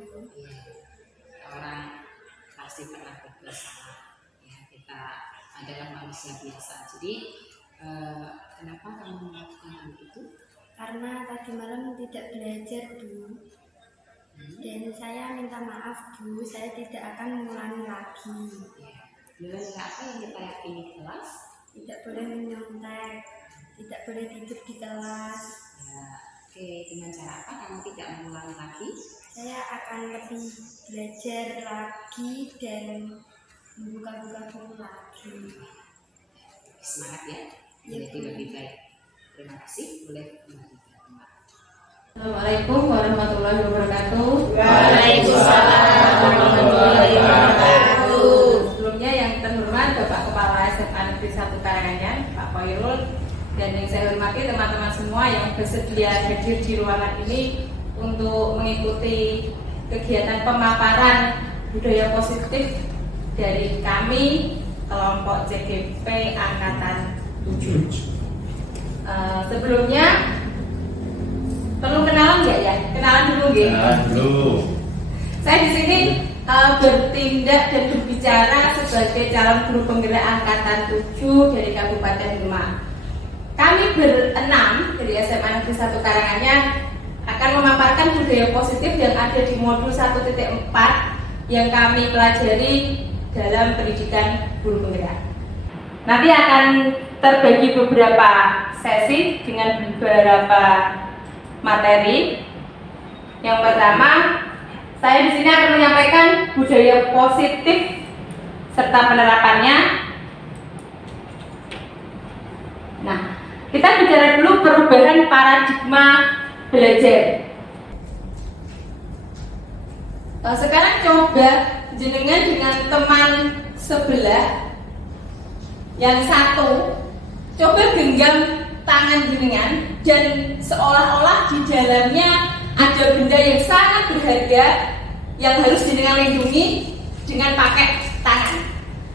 Bu. Ya, orang pasti pernah berbuat salah. Ya, kita adalah manusia biasa. Jadi kenapa kamu melakukan hal itu? Karena tadi malam tidak belajar Bu. Dan saya minta maaf Bu, saya tidak akan mengulangi lagi. Ya, apa yang kita yakini di kelas? Tidak boleh menyontek, tidak boleh tidur di kelas. Ya, oke, dengan cara apa kamu tidak mengulangi lagi? Saya akan lebih belajar lagi dan membuka-buka buku lagi. Semangat ya, jadi lebih baik. Terima kasih, boleh melanjutkan. Assalamualaikum warahmatullahi wabarakatuh. Waalaikumsalam warahmatullahi wabarakatuh. Sebelumnya yang terhormat Bapak Kepala SMA Negeri 1 Karanganyar, Pak Khairul, dan yang saya hormati teman-teman semua yang bersedia hadir di ruangan ini untuk mengikuti kegiatan pemaparan budaya positif dari kami kelompok CGP Angkatan 7. Sebelumnya perlu kenalan nggak ya? Kenalan dulu nggih. Dulu. Saya di sini bertindak dan berbicara sebagai calon guru penggerak Angkatan 7 dari Kabupaten Demak. Kami berenam dari SMA Negeri 1 Karanganyar akan memaparkan budaya positif yang ada di modul 1.4 yang kami pelajari dalam pendidikan guru penggerak. Nanti akan terbagi beberapa sesi dengan beberapa materi. Yang pertama, saya di sini akan menyampaikan budaya positif serta penerapannya. Nah, kita bicara dulu perubahan paradigma belajar. Sekarang coba jenengan dengan teman sebelah yang satu, coba genggam tangan jenengan dan seolah-olah di dalamnya ada benda yang sangat berharga yang harus jenengan lindungi dengan pakai tangan.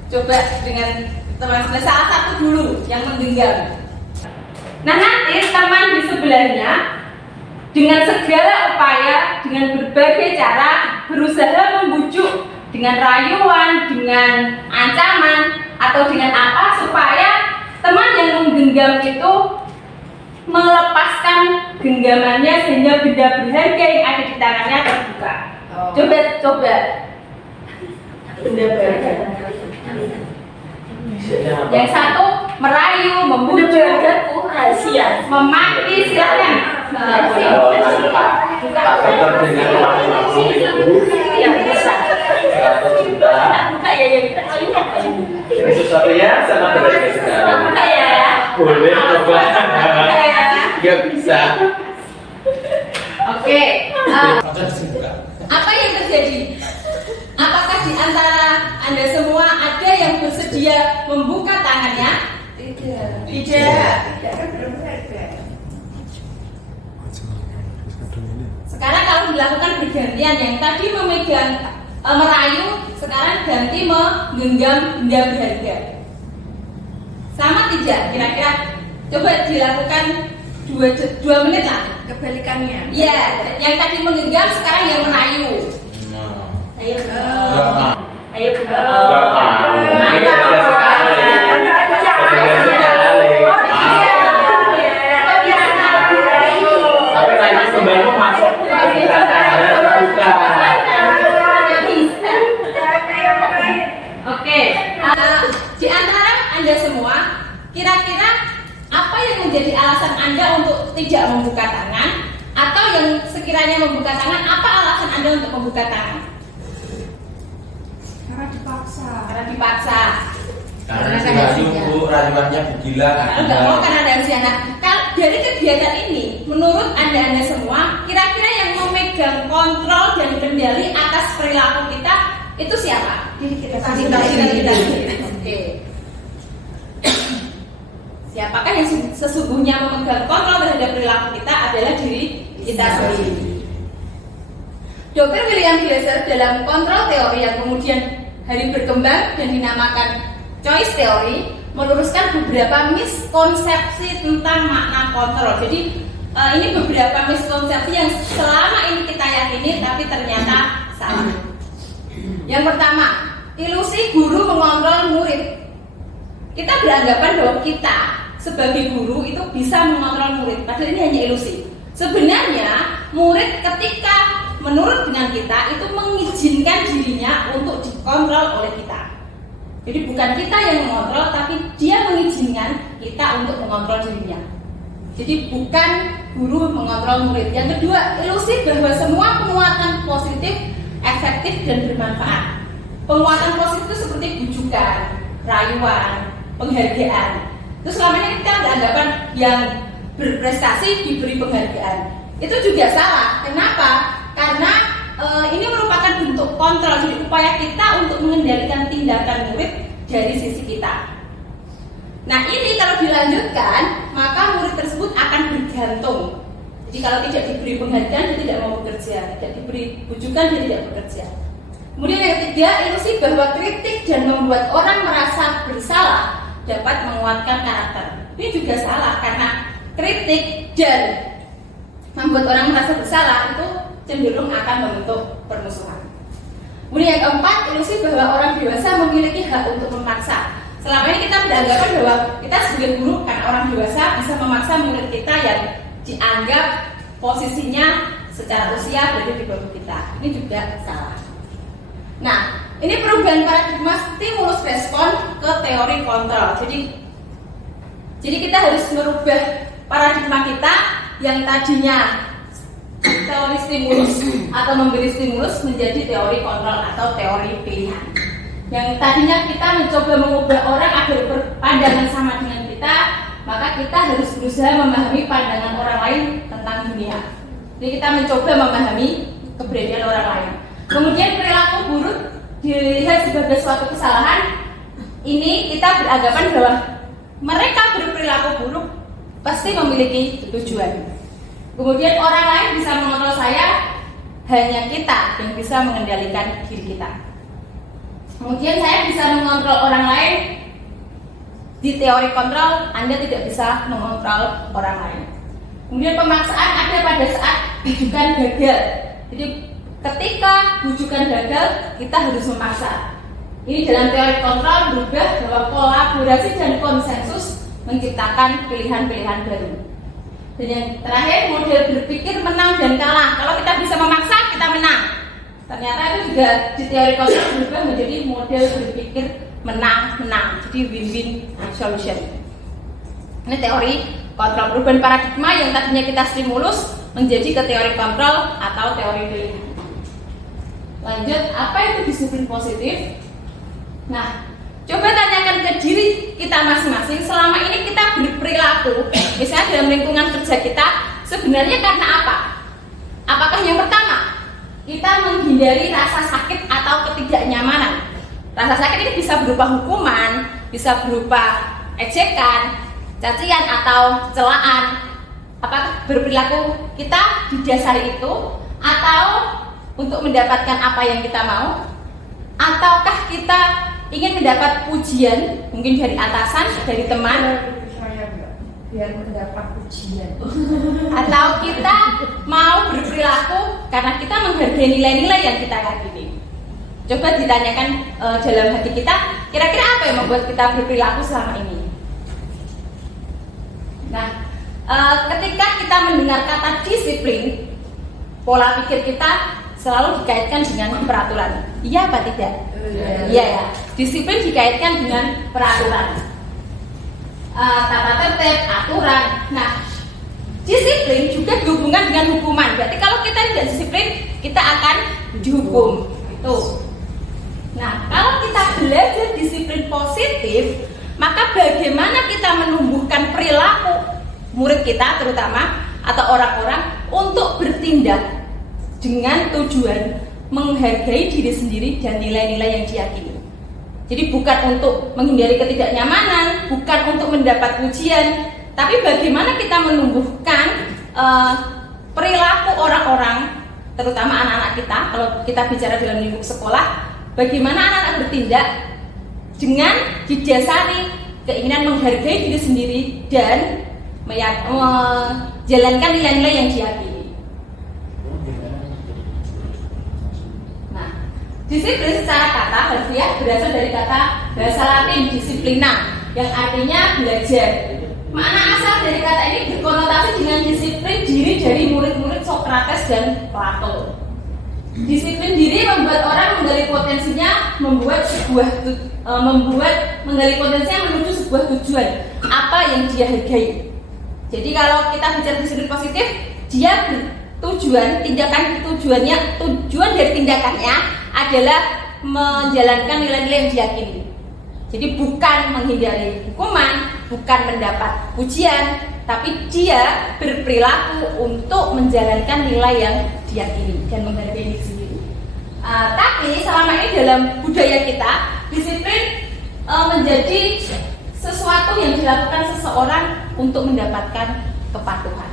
Coba dengan teman sebelah salah satu dulu yang menggenggam. Nah, nanti teman di sebelahnya dengan segala upaya, dengan berbagai cara berusaha membujuk dengan rayuan, dengan ancaman atau dengan apa supaya teman yang menggenggam itu melepaskan genggamannya sehingga benda berharga yang ada di tangannya terbuka. Coba. Benda berharga. Yang satu merayu, membujuk, rahasia, memaki, silakan. Yang bisa. Buka ya. Ini sesuatu ya sangat berharga sekali. Buka ya. Boleh coba. Gak bisa. Oke. Apa yang terjadi? Apakah di antara Anda semua ada yang bersedia membuka tangannya? Tidak. Sekarang kalau dilakukan bergantian, yang tadi memegang merayu, sekarang ganti menggenggam benda berharga. Sama tidak? Kira-kira coba dilakukan 2 menit lah. Kebalikannya. Iya, yang tadi menggenggam sekarang yang merayu. Ayo. Ayo. Oke, di antara Anda semua, kira-kira apa yang menjadi alasan Anda untuk tidak membuka tangan? Atau yang sekiranya membuka tangan, apa alasan Anda untuk membuka tangan? Karena dipaksa. Karena dipaksa. Karena rayuannya gila. Kalau nggak mau karena ada anak. Dari kegiatan ini, menurut Anda semua, kira-kira yang memegang kontrol dan kendali atas perilaku kita itu siapa? Diri kita Kita. Oke. Siapakah yang sesungguhnya memegang kontrol terhadap perilaku kita adalah diri kita sendiri. Dr. William Glasser dalam kontrol teori yang kemudian hari berkembang dan dinamakan choice theory meluruskan beberapa miskonsepsi tentang makna kontrol. Jadi ini beberapa miskonsepsi yang selama ini kita yakini ini tapi ternyata salah. Yang pertama, ilusi guru mengontrol murid. Kita beranggapan bahwa kita sebagai guru itu bisa mengontrol murid, padahal ini hanya ilusi. Sebenarnya murid ketika menurut dengan kita itu mengizinkan dirinya untuk dikontrol oleh kita. Jadi bukan kita yang mengontrol, tapi dia mengizinkan kita untuk mengontrol dirinya. Jadi bukan guru mengontrol murid. Yang kedua, ilusi bahwa semua penguatan positif efektif dan bermanfaat. Penguatan positif itu seperti bujukan, rayuan, penghargaan. Terus selama ini kita beranggapan yang berprestasi diberi penghargaan. Itu juga salah. Kenapa? Karena ini merupakan bentuk kontrol, jadi upaya kita untuk mengendalikan tindakan murid dari sisi kita. Nah ini kalau dilanjutkan, maka murid tersebut akan bergantung. Jadi kalau tidak diberi penghargaan, dia tidak mau bekerja. Tidak diberi bujukan, dia tidak bekerja. Kemudian yang ketiga, ilusi bahwa kritik dan membuat orang merasa bersalah dapat menguatkan karakter. Ini juga salah, karena kritik dan membuat orang merasa bersalah itu cenderung akan membentuk permusuhan. Kemudian yang keempat, ilusi bahwa orang dewasa memiliki hak untuk memaksa. Selama ini kita beranggapan bahwa kita sebagai guru karena orang dewasa bisa memaksa murid kita yang dianggap posisinya secara usia berada di bawah kita. Ini juga salah. Nah, ini perubahan paradigma stimulus respon ke teori kontrol. Jadi kita harus merubah paradigma kita yang tadinya teori stimulus atau memberi stimulus menjadi teori kontrol atau teori pilihan. Yang tadinya kita mencoba mengubah orang agar berpandangan sama dengan kita, maka kita harus berusaha memahami pandangan orang lain tentang dunia. Jadi kita mencoba memahami keberadaan orang lain. Kemudian perilaku buruk dilihat sebagai suatu kesalahan. Ini kita beranggapan bahwa mereka berperilaku buruk pasti memiliki tujuan. Kemudian orang lain bisa mengontrol saya, hanya kita yang bisa mengendalikan diri kita. Kemudian saya bisa mengontrol orang lain. Di teori kontrol, Anda tidak bisa mengontrol orang lain. Kemudian pemaksaan ada pada saat bujukan gagal. Jadi ketika bujukan gagal, kita harus memaksa. Ini dalam teori kontrol berubah bahwa kolaborasi dan konsensus menciptakan pilihan-pilihan baru. Dan yang terakhir, model berpikir menang dan kalah. Kalau kita bisa memaksa, kita menang. Ternyata itu juga di teori kontrol berubah menjadi model berpikir menang-menang. Jadi win-win solution. Ini teori kontrol, perubahan paradigma yang tadinya kita stimulus menjadi ke teori kontrol atau teori pilihan. Lanjut, apa itu disiplin positif? Nah, coba tanyakan ke diri kita masing-masing, selama ini kita berperilaku, misalnya dalam lingkungan kerja kita, sebenarnya karena apa? Apakah yang pertama, kita menghindari rasa sakit atau ketidaknyamanan? Rasa sakit ini bisa berupa hukuman, bisa berupa ejekan, cacian atau celaan. Apakah berperilaku kita didasari itu, atau untuk mendapatkan apa yang kita mau, ataukah kita ingin mendapat pujian mungkin dari atasan, dari teman, biar mendapat pujian, atau kita mau berperilaku karena kita menghargai nilai-nilai yang kita yakini? Coba ditanyakan dalam hati kita, kira-kira apa yang membuat kita berperilaku selama ini? Nah, ketika kita mendengar kata disiplin, pola pikir kita selalu dikaitkan dengan peraturan. Iya apa tidak? Iya ya. Disiplin dikaitkan dengan peraturan, tata tertib, aturan. Nah, disiplin juga dihubungkan dengan hukuman. Berarti kalau kita tidak disiplin, kita akan dihukum. Tuh. Nah, kalau kita belajar disiplin positif, maka bagaimana kita menumbuhkan perilaku murid kita terutama atau orang-orang untuk bertindak dengan tujuan menghargai diri sendiri dan nilai-nilai yang diyakini. Jadi bukan untuk menghindari ketidaknyamanan, bukan untuk mendapat pujian, tapi bagaimana kita menumbuhkan perilaku orang-orang, terutama anak-anak kita. Kalau kita bicara dalam lingkup sekolah, bagaimana anak-anak bertindak dengan didasari keinginan menghargai diri sendiri dan menjalankan nilai-nilai yang diyakini. Disiplin secara kata harfiah berasal dari kata bahasa Latin disciplina yang artinya belajar. Makna asal dari kata ini berkonotasi dengan disiplin diri dari murid-murid Sokrates dan Plato. Disiplin diri membuat orang menggali potensinya, menggali potensinya menuju sebuah tujuan apa yang dia hargai. Jadi kalau kita bicara disiplin positif, dia tujuan dari tindakannya adalah menjalankan nilai-nilai yang diyakini. Jadi bukan menghindari hukuman, bukan mendapat pujian, tapi dia berperilaku untuk menjalankan nilai yang diyakini dan menghargai diri sendiri. Tapi selama ini dalam budaya kita, disiplin menjadi sesuatu yang dilakukan seseorang untuk mendapatkan kepatuhan.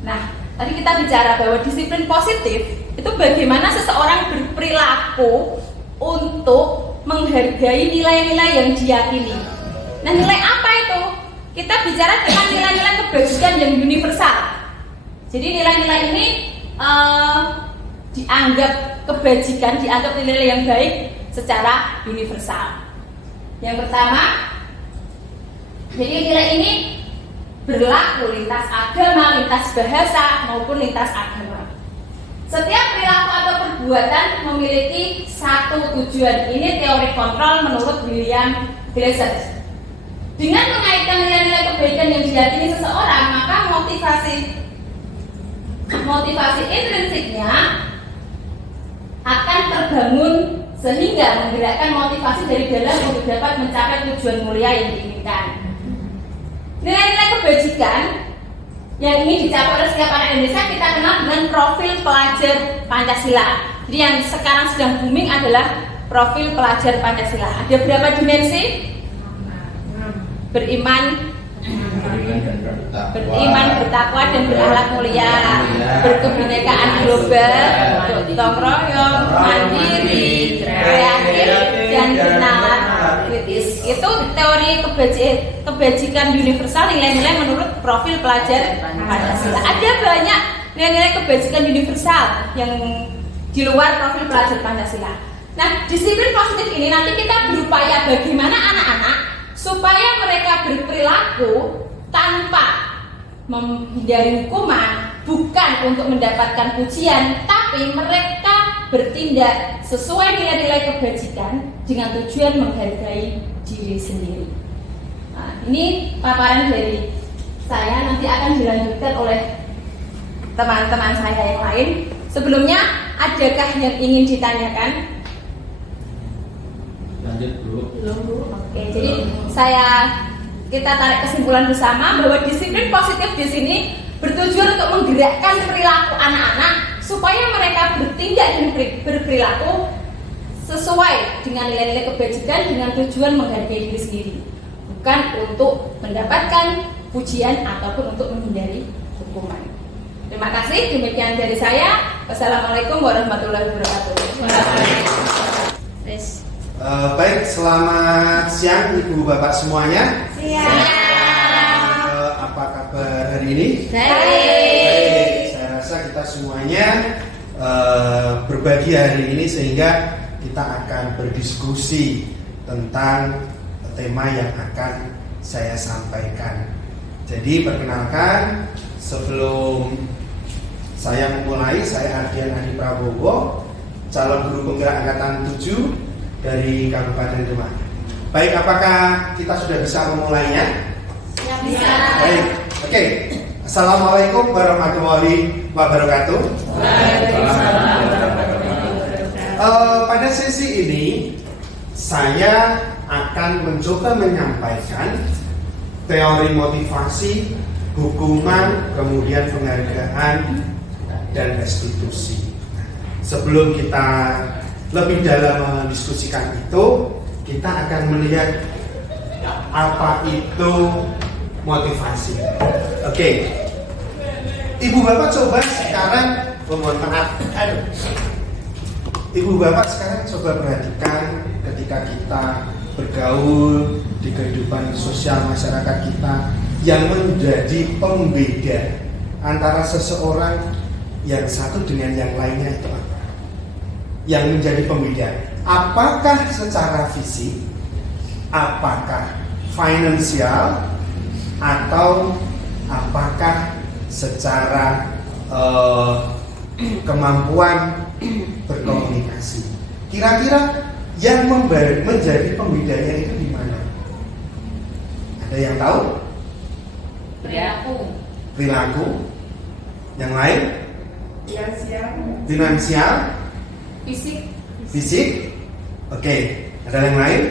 Nah, tadi kita bicara bahwa disiplin positif itu bagaimana seseorang berperilaku untuk menghargai nilai-nilai yang diyakini. Nah, nilai apa itu? Kita bicara tentang nilai-nilai kebajikan yang universal. Jadi nilai-nilai ini dianggap kebajikan, dianggap nilai yang baik secara universal. Yang pertama, jadi nilai ini berlaku lintas agama, lintas bahasa maupun lintas agama. Setiap perilaku atau perbuatan memiliki satu tujuan. Ini teori kontrol menurut William Glasser. Dengan mengaitkan nilai-nilai kebaikan yang diyakini seseorang, maka motivasi intrinsiknya akan terbangun sehingga menggerakkan motivasi dari dalam untuk dapat mencapai tujuan mulia yang diinginkan. Nilai-nilai kebajikan yang ingin dicapai oleh setiap anak Indonesia kita kenal dengan profil pelajar Pancasila. Jadi yang sekarang sedang booming adalah profil pelajar Pancasila. Ada berapa dimensi? Beriman, bertakwa dan berakhlak mulia, berkebinekaan global, gotong royong, mandiri, kreatif dan bernalar kritis. Itu teori kebajikan universal, nilai-nilai menurut profil pelajar Pancasila. Ada banyak nilai-nilai kebajikan universal yang di luar profil pelajar Pancasila. Nah, disiplin positif ini nanti kita berupaya bagaimana anak-anak supaya mereka berperilaku tanpa menghindari hukuman, bukan untuk mendapatkan pujian, tapi mereka bertindak sesuai nilai-nilai kebajikan dengan tujuan menghargai diri sendiri. Nah, ini paparan dari saya, nanti akan dilanjutkan oleh teman-teman saya yang lain. Sebelumnya, adakah yang ingin ditanyakan? Lanjut dulu. Oke, jadi kita tarik kesimpulan bersama bahwa disiplin positif di sini bertujuan untuk menggerakkan perilaku anak-anak supaya mereka bertindak dan berperilaku sesuai dengan nilai-nilai kebajikan dengan tujuan menghargai diri sendiri, bukan untuk mendapatkan pujian ataupun untuk menghindari hukuman. Terima kasih, demikian dari saya. Wassalamualaikum warahmatullahi wabarakatuh. Baik, selamat siang Ibu Bapak semuanya. Siang. Apa kabar hari ini? Baik. Saya rasa kita semuanya berbagi hari ini sehingga kita akan berdiskusi tentang tema yang akan saya sampaikan. Jadi perkenalkan, sebelum saya memulai, saya Ardian Adi Prabowo, calon guru penggerak angkatan 7 dari Kabupaten Demak. Baik, apakah kita sudah bisa memulainya? Bisa. Baik, oke. Assalamualaikum warahmatullahi wabarakatuh. Pada sesi ini saya akan mencoba menyampaikan teori motivasi, hukuman, kemudian penghargaan dan restitusi. Sebelum kita lebih dalam mendiskusikan itu, kita akan melihat apa itu motivasi. Oke. Ibu Bapak coba sekarang, mohon maaf. Ibu Bapak sekarang coba perhatikan ketika kita bergaul di kehidupan sosial masyarakat kita, yang menjadi pembeda antara seseorang yang satu dengan yang lainnya itu apa? Yang menjadi pembeda, apakah secara fisik, apakah finansial, atau apakah secara kemampuan berkomunikasi? Kira-kira yang menjadi pembedanya itu di mana? Ada yang tahu? Perilaku. Yang lain? Finansial. Fisik. Oke. Ada yang lain?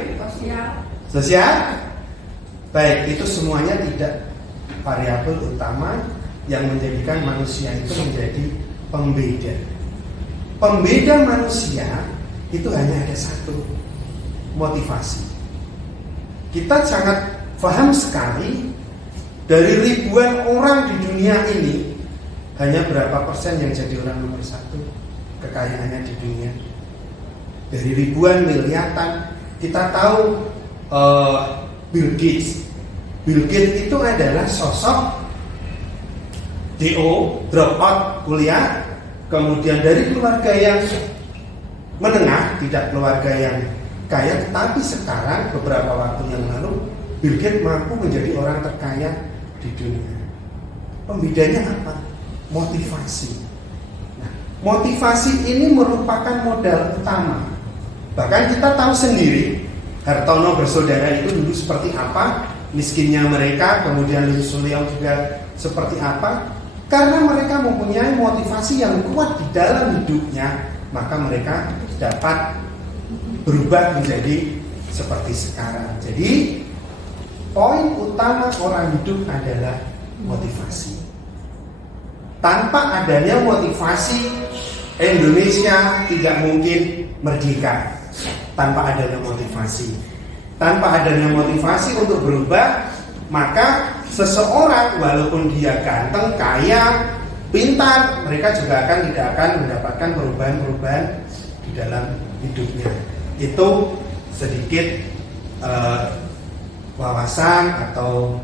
Sosial. Baik, itu semuanya tidak variabel utama yang menjadikan manusia itu menjadi pembeda. Pembeda manusia itu hanya ada satu, motivasi. Kita sangat paham sekali, dari ribuan orang di dunia ini hanya berapa persen yang jadi orang nomor satu kekayaannya di dunia. Dari ribuan miliaran, kita tahu Bill Gates. Bill Gates itu adalah sosok DO, drop out kuliah, kemudian dari keluarga yang menengah, tidak keluarga yang kaya, tetapi sekarang beberapa waktu yang lalu Bill Gates mampu menjadi orang terkaya di dunia. Pembedanya apa? Motivasi. Nah, motivasi ini merupakan modal utama. Bahkan kita tahu sendiri, Hartono bersaudara itu dulu seperti apa, miskinnya mereka, kemudian Lee Suleong juga seperti apa. Karena mereka mempunyai motivasi yang kuat di dalam hidupnya, maka mereka dapat berubah menjadi seperti sekarang. Jadi poin utama orang hidup adalah motivasi. Tanpa adanya motivasi, Indonesia tidak mungkin merdeka. Tanpa adanya motivasi, untuk berubah, maka seseorang walaupun dia ganteng, kaya, pintar, mereka juga tidak akan mendapatkan perubahan-perubahan di dalam hidupnya. Itu sedikit wawasan atau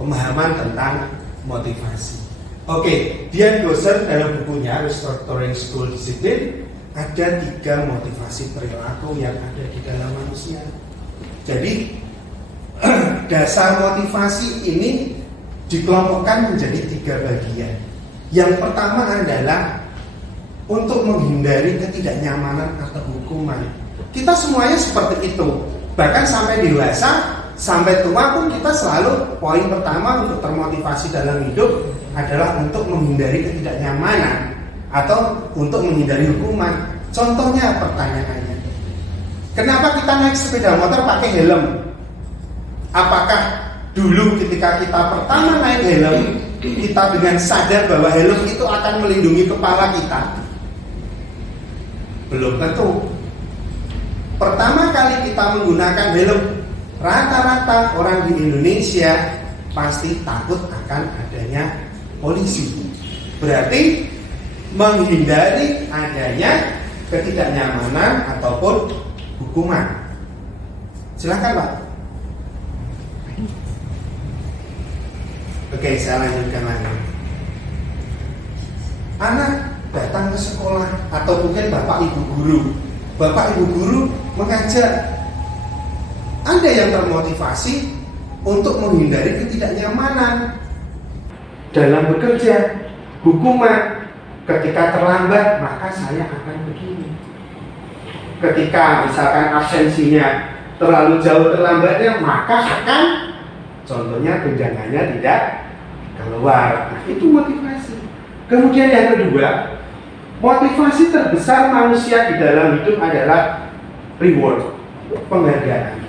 pemahaman tentang motivasi. Oke, Dian Gosser dalam bukunya Restoring School Discipline ada 3 motivasi perilaku yang ada di dalam manusia. Jadi dasar motivasi ini dikelompokkan menjadi 3 bagian. Yang pertama adalah untuk menghindari ketidaknyamanan atau hukuman. Kita semuanya seperti itu. Bahkan sampai dewasa, sampai tua pun kita selalu poin pertama untuk termotivasi dalam hidup adalah untuk menghindari ketidaknyamanan atau untuk menghindari hukuman. Contohnya pertanyaannya, kenapa kita naik sepeda motor pakai helm? Apakah dulu ketika kita pertama naik helm, kita dengan sadar bahwa helm itu akan melindungi kepala kita? Belum tentu. Pertama kali kita menggunakan helm, rata-rata orang di Indonesia pasti takut akan adanya polisi. Berarti menghindari adanya ketidaknyamanan ataupun hukuman. Silakan Pak. Oke, saya lanjutkan lagi. Anak datang ke sekolah atau mungkin bapak ibu guru. Bapak ibu guru mengajar. Ada yang termotivasi untuk menghindari ketidaknyamanan dalam bekerja, hukuman. Ketika terlambat, maka saya akan begini. Ketika misalkan absensinya terlalu jauh terlambatnya, maka akan contohnya tunjangannya tidak keluar. Nah, itu motivasi. Kemudian yang kedua, motivasi terbesar manusia di dalam hidup adalah reward, penghargaan.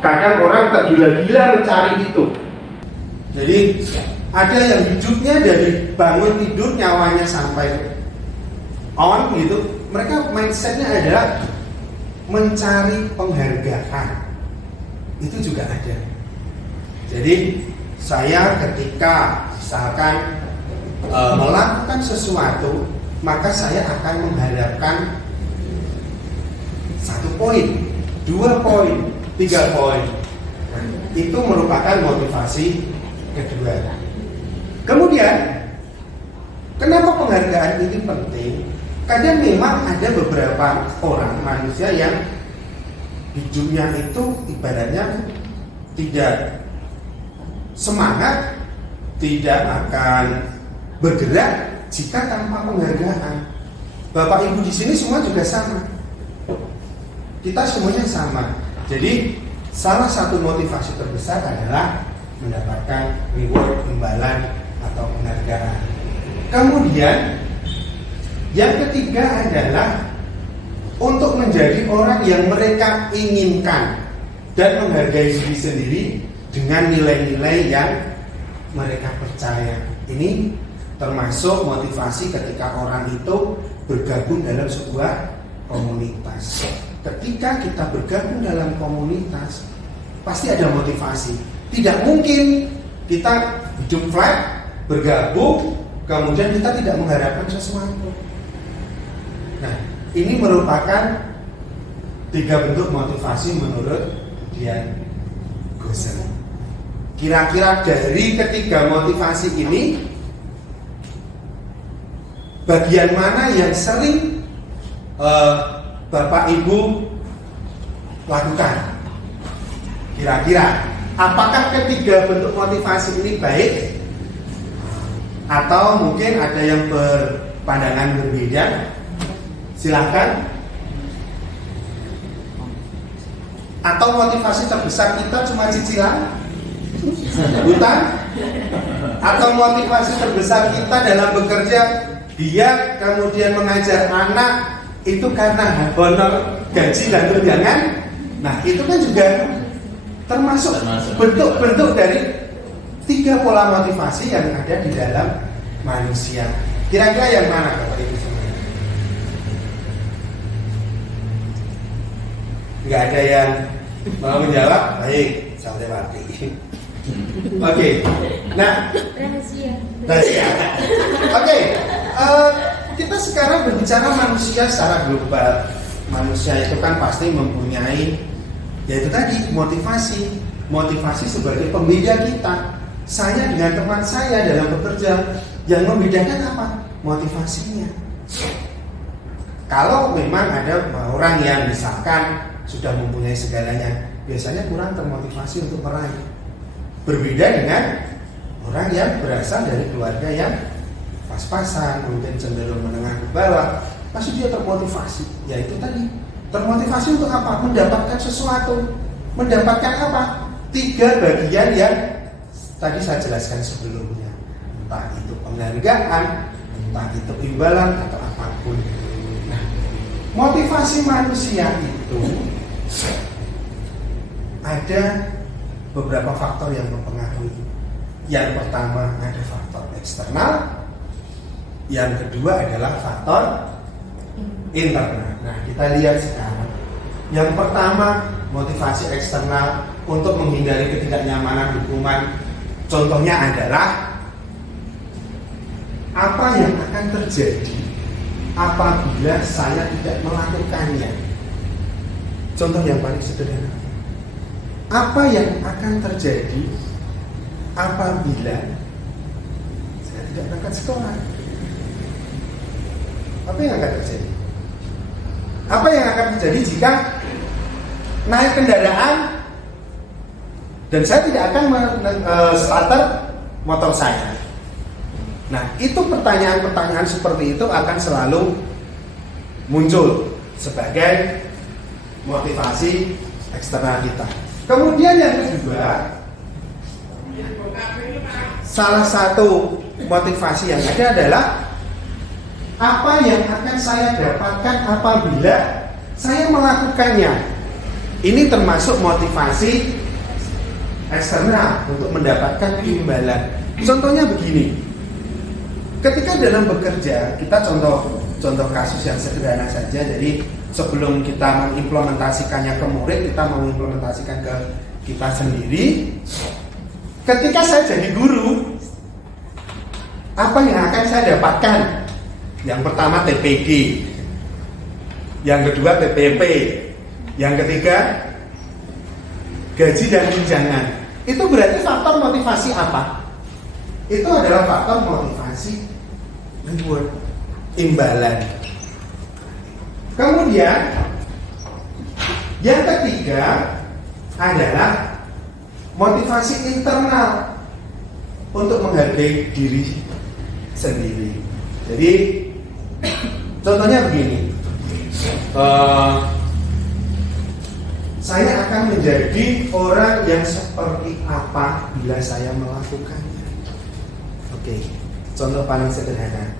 Kadang orang tergila-gila mencari itu. Jadi ada yang hidupnya dari bangun tidur nyawanya sampai on gitu. Mereka mindsetnya adalah mencari penghargaan. Itu juga ada. Jadi saya ketika misalkan melakukan sesuatu, maka saya akan mengharapkan 1 poin, 2 poin, 3 poin. Nah, itu merupakan motivasi kedua. Kemudian, kenapa penghargaan ini penting? Kadang memang ada beberapa orang manusia yang hidupnya itu ibaratnya tidak semangat, tidak akan bergerak jika tanpa penghargaan. Bapak Ibu di sini semua juga sama. Kita semuanya sama. Jadi salah satu motivasi terbesar adalah mendapatkan reward, imbalan atau penghargaan. Kemudian yang ketiga adalah untuk menjadi orang yang mereka inginkan dan menghargai diri sendiri dengan nilai-nilai yang mereka percaya. Ini termasuk motivasi ketika orang itu bergabung dalam sebuah komunitas. Ketika kita bergabung dalam komunitas, pasti ada motivasi. Tidak mungkin kita hidup flat, bergabung, kemudian kita tidak mengharapkan sesuatu. Nah, ini merupakan 3 bentuk motivasi menurut Dian Gosen. Kira-kira dari ketiga motivasi ini, bagian mana yang sering Bapak Ibu lakukan? Kira-kira apakah ketiga bentuk motivasi ini baik? Atau mungkin ada yang berpandangan berbeda? Silahkan. Atau motivasi terbesar kita cuma cicilan, hutang? Atau motivasi terbesar kita dalam bekerja, dia kemudian mengajar anak itu karena honor, gaji dan tunjangan? Nah, itu kan juga termasuk bentuk-bentuk dari 3 pola motivasi yang ada di dalam manusia. Kira-kira yang mana Bapak Ibu semua? Nggak ada yang mau menjawab? Baik, santai mati. Oke. Nah, rahasia. Oke. Kita sekarang berbicara manusia secara global. Manusia itu kan pasti mempunyai, yaitu tadi motivasi sebagai pembeda kita. Saya dengan teman saya dalam bekerja, yang membedakan apa? Motivasinya. Kalau memang ada orang yang misalkan sudah mempunyai segalanya, biasanya kurang termotivasi untuk meraih. Berbeda dengan orang yang berasal dari keluarga yang pas-pasan, mungkin cenderung menengah ke bawah, pasti dia termotivasi. Yaitu tadi, termotivasi untuk apa? Mendapatkan sesuatu. Mendapatkan apa? 3 bagian yang tadi saya jelaskan sebelumnya. Entah itu penghargaan, entah itu imbalan atau apapun. Nah, motivasi manusia itu ada beberapa faktor yang mempengaruhi. Yang pertama ada faktor eksternal, yang kedua adalah faktor internal. Nah, kita lihat sekarang. Yang pertama, motivasi eksternal untuk menghindari ketidaknyamanan hubungan. Contohnya adalah apa yang akan terjadi apabila saya tidak melakukannya. Contoh yang paling sederhana. Apa yang akan terjadi apabila saya tidak berangkat sekolah? Apa yang akan terjadi? Apa yang akan terjadi jika naik kendaraan dan saya tidak akan starter motor saya? Nah, itu pertanyaan-pertanyaan seperti itu akan selalu muncul sebagai motivasi eksternal kita. Kemudian yang kedua, salah satu motivasi yang ada adalah apa yang akan saya dapatkan apabila saya melakukannya. Ini termasuk motivasi eksternal untuk mendapatkan imbalan. Contohnya begini. Ketika dalam bekerja, kita contoh kasus yang sederhana saja. Jadi sebelum kita mengimplementasikannya ke murid, kita mengimplementasikan ke kita sendiri. Ketika saya jadi guru, apa yang akan saya dapatkan? Yang pertama TPG, yang kedua TPP, yang ketiga gaji dan tunjangan. Itu berarti faktor motivasi apa? Itu adalah faktor motivasi reward, imbalan. Kemudian yang ketiga adalah motivasi internal untuk menghargai diri sendiri. Jadi contohnya begini, saya akan menjadi orang yang seperti apa bila saya melakukannya. Oke, contoh paling sederhana.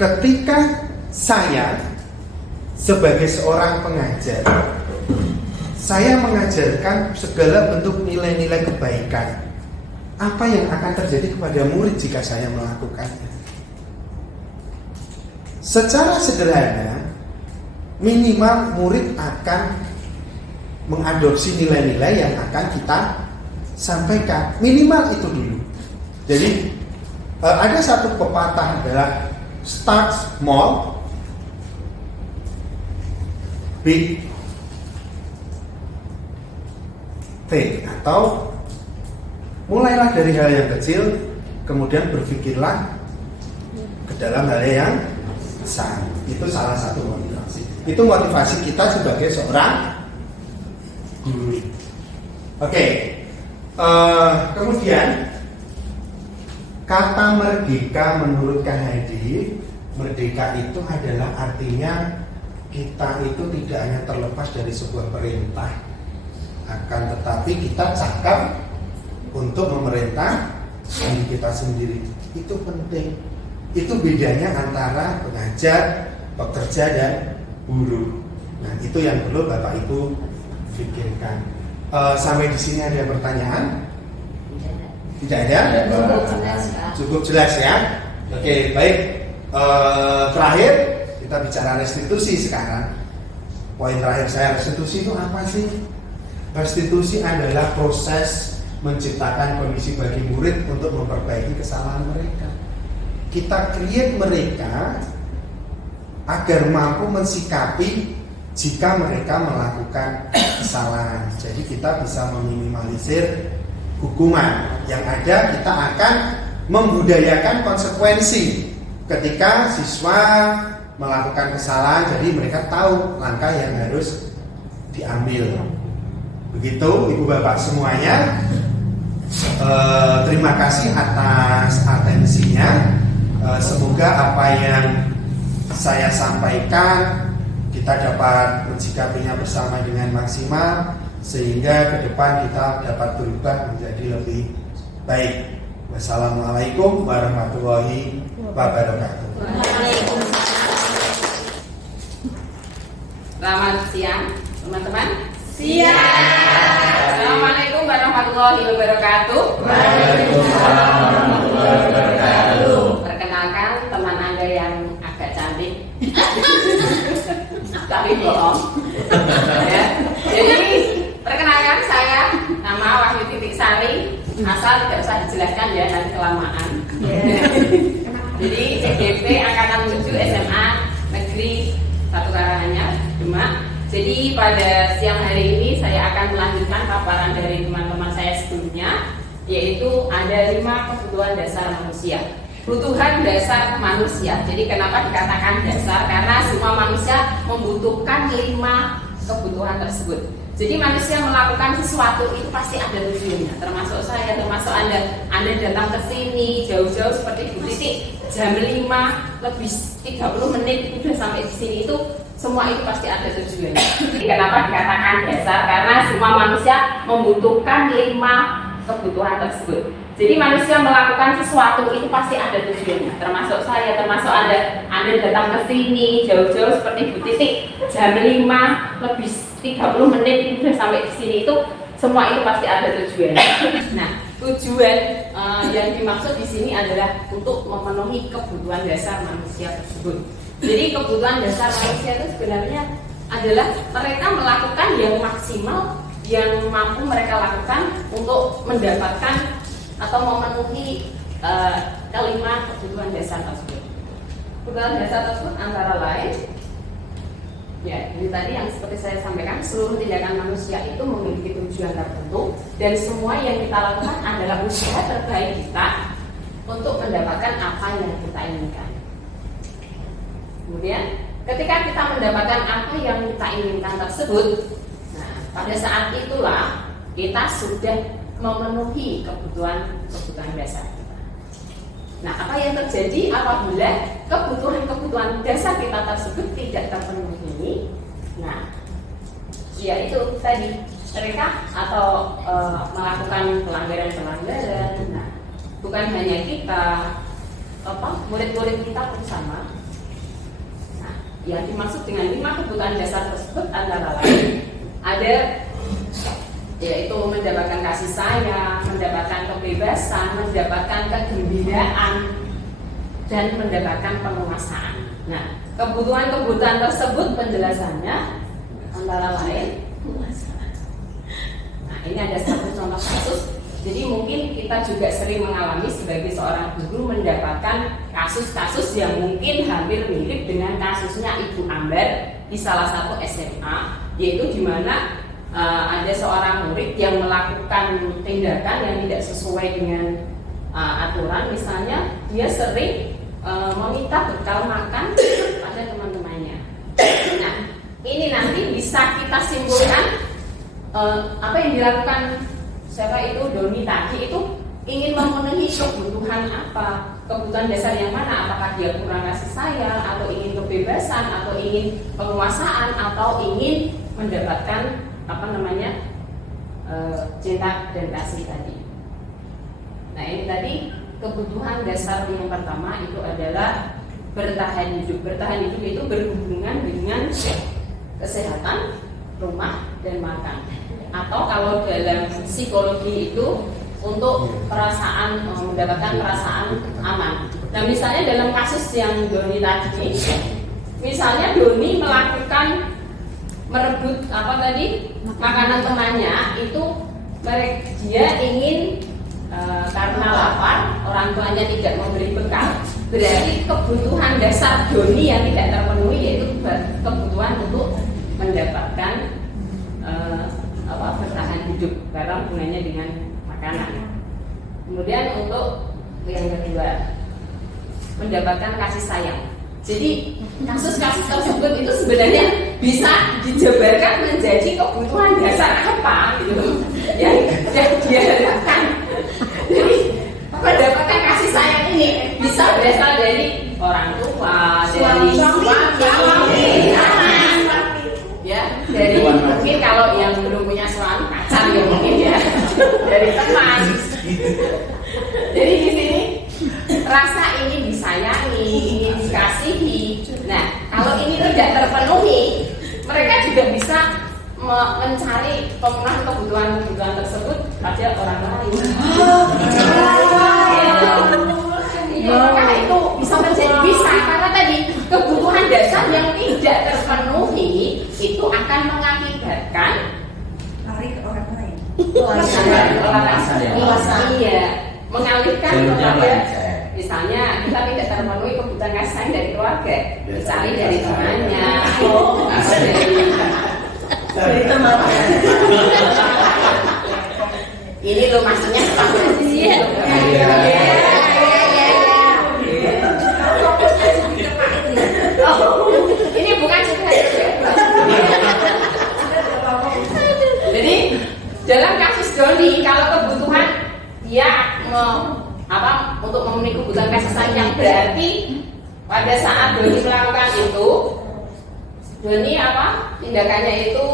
Ketika saya sebagai seorang pengajar, saya mengajarkan segala bentuk nilai-nilai kebaikan. Apa yang akan terjadi kepada murid jika saya melakukannya? Secara sederhana, minimal murid akan mengadopsi nilai-nilai yang akan kita sampaikan. Minimal itu dulu. Jadi ada satu pepatah adalah start small, big faith, atau mulailah dari hal yang kecil, kemudian berpikirlah ke dalam hal yang besar. Itu salah satu motivasi. Itu motivasi kita sebagai seorang guru. Oke. Kemudian kata merdeka menurut Kang Hadi, merdeka itu adalah artinya kita itu tidak hanya terlepas dari sebuah perintah, akan tetapi kita cakap untuk memerintah diri kita sendiri. Itu penting. Itu bedanya antara pengajar, pekerja, dan guru. Nah, itu yang perlu Bapak Ibu pikirkan. Sampai di sini ada pertanyaan? Tidak ada? Cukup jelas ya. Oke, baik. Terakhir kita bicara restitusi sekarang. Poin terakhir saya, restitusi itu apa sih? Restitusi adalah proses menciptakan kondisi bagi murid untuk memperbaiki kesalahan mereka. Kita create mereka agar mampu mensikapi jika mereka melakukan kesalahan. Jadi kita bisa meminimalisir hukuman. Yang ada kita akan membudayakan konsekuensi ketika siswa melakukan kesalahan. Jadi mereka tahu langkah yang harus diambil. Begitu Ibu Bapak semuanya. Terima kasih atas atensinya. Semoga apa yang saya sampaikan kita dapat mensikapinya bersama dengan maksimal, sehingga ke depan kita dapat berubah menjadi lebih baik. Wassalamualaikum warahmatullahi wabarakatuh. Selamat siang teman-teman. Siang. Assalamualaikum warahmatullahi wabarakatuh. Waalaikumsalam warahmatullahi wabarakatuh. Perkenalkan teman Anda yang agak cantik tapi bohong. Ya. Jadi perkenalkan, saya nama Wahyu Titik Sari. Asal tidak usah dijelaskan ya, nanti kelamaan. Jadi CGP Angkatan 7 SMA Negeri 1 Karanganyar, Demak. Jadi pada siang hari ini saya akan melanjutkan paparan dari teman-teman saya sebelumnya, yaitu ada 5 kebutuhan dasar manusia. Kebutuhan dasar manusia. Jadi kenapa dikatakan dasar? Karena semua manusia membutuhkan 5 kebutuhan tersebut. Jadi manusia melakukan sesuatu itu pasti ada tujuannya. Termasuk saya, termasuk Anda. Anda datang ke sini jauh-jauh seperti Bu Titik, jam 5 lebih 30 menit sudah sampai di sini, itu semua itu pasti ada tujuannya. Jadi kenapa dikatakan dasar? Karena semua manusia membutuhkan 5 kebutuhan tersebut. Jadi manusia melakukan sesuatu itu pasti ada tujuannya. Termasuk saya, termasuk Anda. Anda datang ke sini jauh-jauh seperti Bu Titik, jam 5 lebih 30 menit sudah sampai di sini, itu semua itu pasti ada tujuannya. Nah, tujuan yang dimaksud di sini adalah untuk memenuhi kebutuhan dasar manusia tersebut. Jadi kebutuhan dasar manusia itu sebenarnya adalah mereka melakukan yang maksimal yang mampu mereka lakukan untuk mendapatkan atau memenuhi kelima kebutuhan dasar tersebut. Kebutuhan dasar tersebut antara lain, ya ini tadi yang seperti saya sampaikan, seluruh tindakan manusia itu memiliki tujuan tertentu. dan semua yang kita lakukan adalah usaha terbaik kita untuk mendapatkan apa yang kita inginkan. Kemudian ketika kita mendapatkan apa yang kita inginkan tersebut, nah pada saat itulah kita sudah memenuhi kebutuhan dasar kita. Nah, apa yang terjadi apabila kebutuhan dasar kita tersebut tidak terpenuhi? Nah, yaitu tadi mereka atau melakukan pelanggaran. Nah, bukan hanya kita, murid-murid kita pun sama. Nah, yang dimaksud dengan 5 kebutuhan dasar tersebut antara lain ada yaitu mendapatkan kasih sayang, mendapatkan kebebasan, mendapatkan kegembiraan, dan mendapatkan penguasaan. Nah, kebutuhan tersebut penjelasannya antara lain. Nah, ini ada satu contoh kasus. Jadi mungkin kita juga sering mengalami sebagai seorang guru mendapatkan kasus-kasus yang mungkin hampir mirip dengan kasusnya Ibu Ambar di salah satu SMA, yaitu di mana ada seorang murid yang melakukan tindakan yang tidak sesuai dengan aturan. Misalnya dia sering meminta bekal makan pada teman-temannya. Nah, ini nanti bisa kita simpulkan apa yang dilakukan siapa itu Doni tadi itu ingin memenuhi kebutuhan apa? Kebutuhan dasar yang mana? Apakah dia kurang kasih sayang, atau ingin kebebasan, atau ingin penguasaan, atau ingin mendapatkan cinta dan kasih tadi. Nah, ini tadi kebutuhan dasar yang pertama itu adalah bertahan hidup. Bertahan hidup itu berhubungan dengan kesehatan, rumah, dan makan. Atau kalau dalam psikologi itu untuk perasaan, mendapatkan perasaan aman. Nah, misalnya dalam kasus yang Doni tadi, misalnya Doni melakukan merebut makanan temannya, itu dia ingin karena lapar, orang tuanya tidak memberi bekal, berarti kebutuhan dasar Doni yang tidak terpenuhi yaitu kebutuhan untuk mendapatkan bertahan hidup karena hubungannya dengan makanan. Kemudian untuk yang kedua, mendapatkan kasih sayang. Jadi kasus-kasus tersebut itu sebenarnya bisa dijabarkan menjadi kebutuhan dasar apa gitu yang dia harapkan. Jadi mendapatkan kasih sayang ini bisa berasal dari orang tua, dari suami, ya, dari mungkin kalau yang belum punya suami pacar ya mungkin ya, dari teman. Jadi di sini rasa ingin disayangi, ingin dikasihi. Nah, kalau ini tidak terpenuhi, mereka juga bisa mencari pemenuhan kebutuhan tersebut pada orang lain. Maka itu bisa menjadi karena tadi kebutuhan dasar yang tidak terpenuhi itu akan mengakibatkan lari ke orang lain. Iya, mengalihkan kepada misalnya kita tidak terpenuhi kebutuhan kasih sayang dari keluarga, dicari dari temannya, dari temannya. Ini loh maksudnya apa sih? Ini bukan curhat. Jadi dalam kasus Doni, kalau kebutuhan dia untuk memenuhi kebutuhan kasih sayang, berarti pada saat Doni melakukan itu, Doni tindakannya itu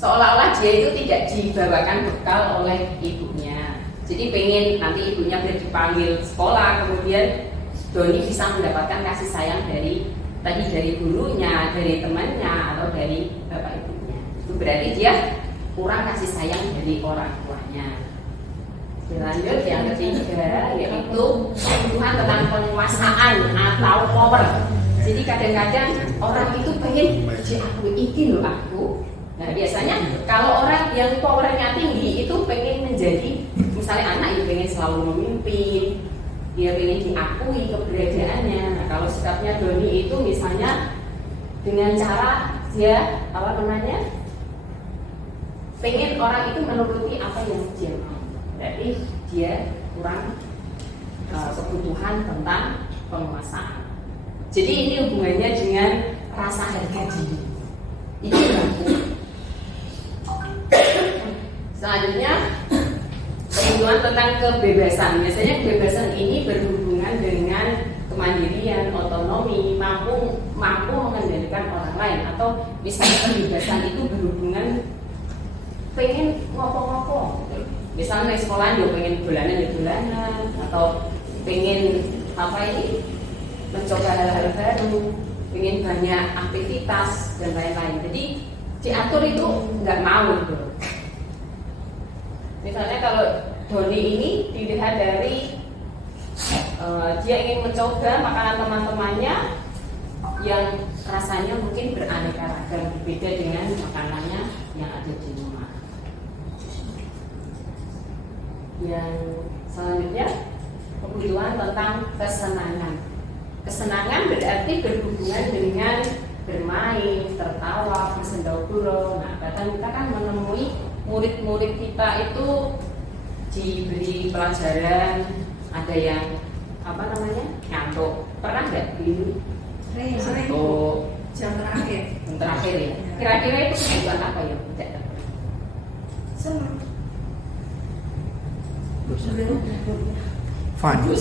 seolah-olah dia itu tidak dibawakan bekal oleh ibunya. Jadi pengen nanti ibunya biar dipanggil sekolah, kemudian Doni bisa mendapatkan kasih sayang dari gurunya, dari temannya, atau dari bapak ibunya. Itu berarti dia kurang kasih sayang dari orang tuanya. Lanjut yang ketiga, yaitu kebutuhan tentang penguasaan atau power. Jadi kadang-kadang orang itu pengen aku ini loh aku. Nah, biasanya kalau orang yang powernya tinggi itu pengen menjadi, misalnya anak itu pengen selalu memimpin, dia pengen diakui keberadaannya. Nah, kalau sikapnya Doni itu misalnya dengan cara dia pengen orang itu menuruti apa yang dia mau. Berarti dia kurang kebutuhan tentang penguasaan. Jadi ini hubungannya dengan rasa harga diri. Ini mampu. Selanjutnya kebutuhan tentang kebebasan. Biasanya kebebasan ini berhubungan dengan kemandirian, otonomi, mampu mengendalikan orang lain, atau misalnya kebebasan itu berhubungan pengen ngopo-ngopo. Misalnya di sekolah dia pengen bulanan, atau pengen mencoba hal-hal baru, pengen banyak aktivitas dan lain-lain. Jadi diatur itu nggak mau gitu. Misalnya kalau Doni ini dilihat dari dia ingin mencoba makanan teman-temannya yang rasanya mungkin beraneka ragam, berbeda dengan makanannya yang ada di rumah. Yang selanjutnya kebutuhan tentang kesenangan. Kesenangan berarti berhubungan dengan bermain, tertawa, bersendau-gurau. Nah, kadang kita kan menemui murid-murid kita itu diberi pelajaran, ada yang ngantuk. Pernah nggak dulu? Ngantuk. Jam terakhir. Jam terakhir ya. Kira-kira itu kebutuhan apa ya? Tidak. Senang. Fun. Apa?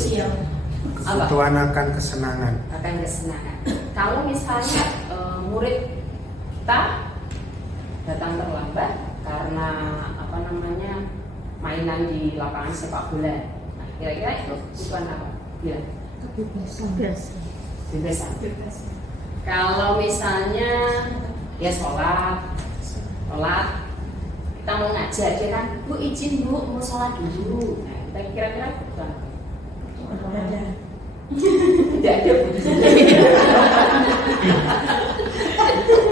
Kebutuhan akan kesenangan. Akan kesenangan. Kalau misalnya murid kita datang terlambat karena mainan di lapangan sepak bola, nah, kira-kira itu kebutuhan apa? Ya. Kebebasan. Kalau misalnya ya sholat, kita mau ngajar, dia kan, Bu izin Bu mau sholat dulu. Nah, kita kira-kira kebutuhan apa? Tidak ada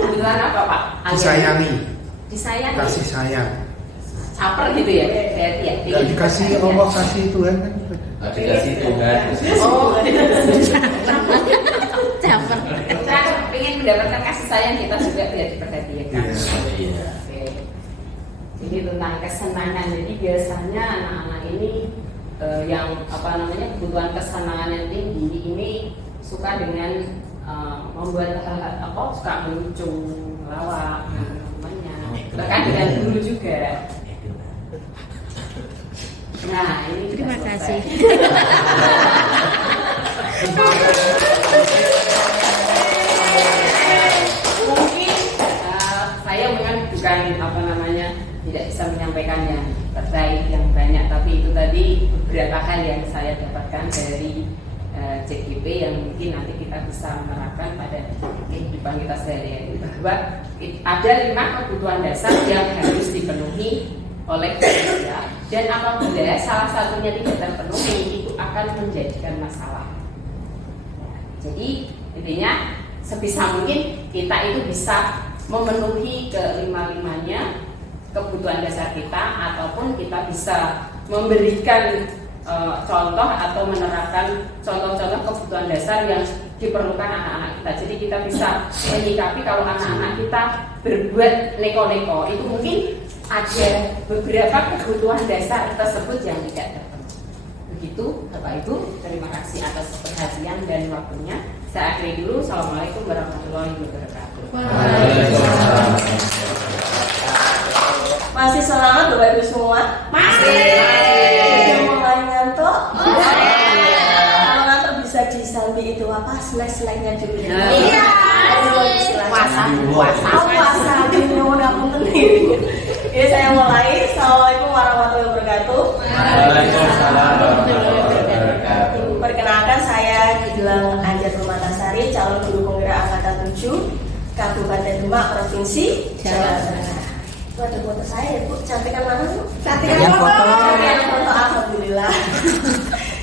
kebutuhan apa Pak? Disayangi. Kasih sayang. Caper gitu ya? Berarti ya? Dan dikasih Allah, kasih Tuhan kan? Dikasih Tuhan. Oh, caper. Kita pengen mendapatkan kasih sayang, kita juga tidak diperhatikan. Iya. Oke. Jadi tentang kesenangan. Jadi biasanya anak-anak ini yang kebutuhan kesenangan yang tinggi ini suka dengan membuat hal-hal suka melucu, melawak dengan temannya, bahkan dengan guru juga. Nah, ini terima kasih. Mungkin saya bukan tidak bisa menyampaikan yang terbaik yang banyak, tapi itu tadi beberapa hal yang saya dapatkan dari JGP yang mungkin nanti kita bisa menerapkan pada kehidupan kita sehari-hari. Bahwa ada 5 kebutuhan dasar yang harus dipenuhi oleh manusia, dan apabila salah satunya tidak terpenuhi itu akan menjadikan masalah. Jadi intinya sebisa mungkin kita itu bisa memenuhi ke-5-5-nya kebutuhan dasar kita, ataupun kita bisa memberikan contoh atau menerapkan contoh-contoh kebutuhan dasar yang diperlukan anak-anak kita. Jadi kita bisa menyikapi kalau anak-anak kita berbuat neko-neko, itu mungkin ada beberapa kebutuhan dasar tersebut yang tidak terpenuhi. Begitu Bapak Ibu, terima kasih atas perhatian dan waktunya. Saya akhiri dulu. Assalamualaikum warahmatullahi wabarakatuh. Masih selamat Bapak Ibu semua? Masih. Yang mulai ngantuk? Kalau ngantuk bisa disambi itu apa? Snack-snacknya dulu. Iya. Puasa nyuwun ngapunten. Oke, saya mulai. Assalamualaikum warahmatullahi wabarakatuh. Waalaikumsalam warahmatullahi wabarakatuh. Perkenalkan, saya Gilang Anjar Permatasari, calon guru penggerak angkatan 7 Kabupaten Demak, Provinsi Jawa Tengah. Itu ada foto saya ya Bu, cantikan mana Bu? Cantikan foto. Alhamdulillah.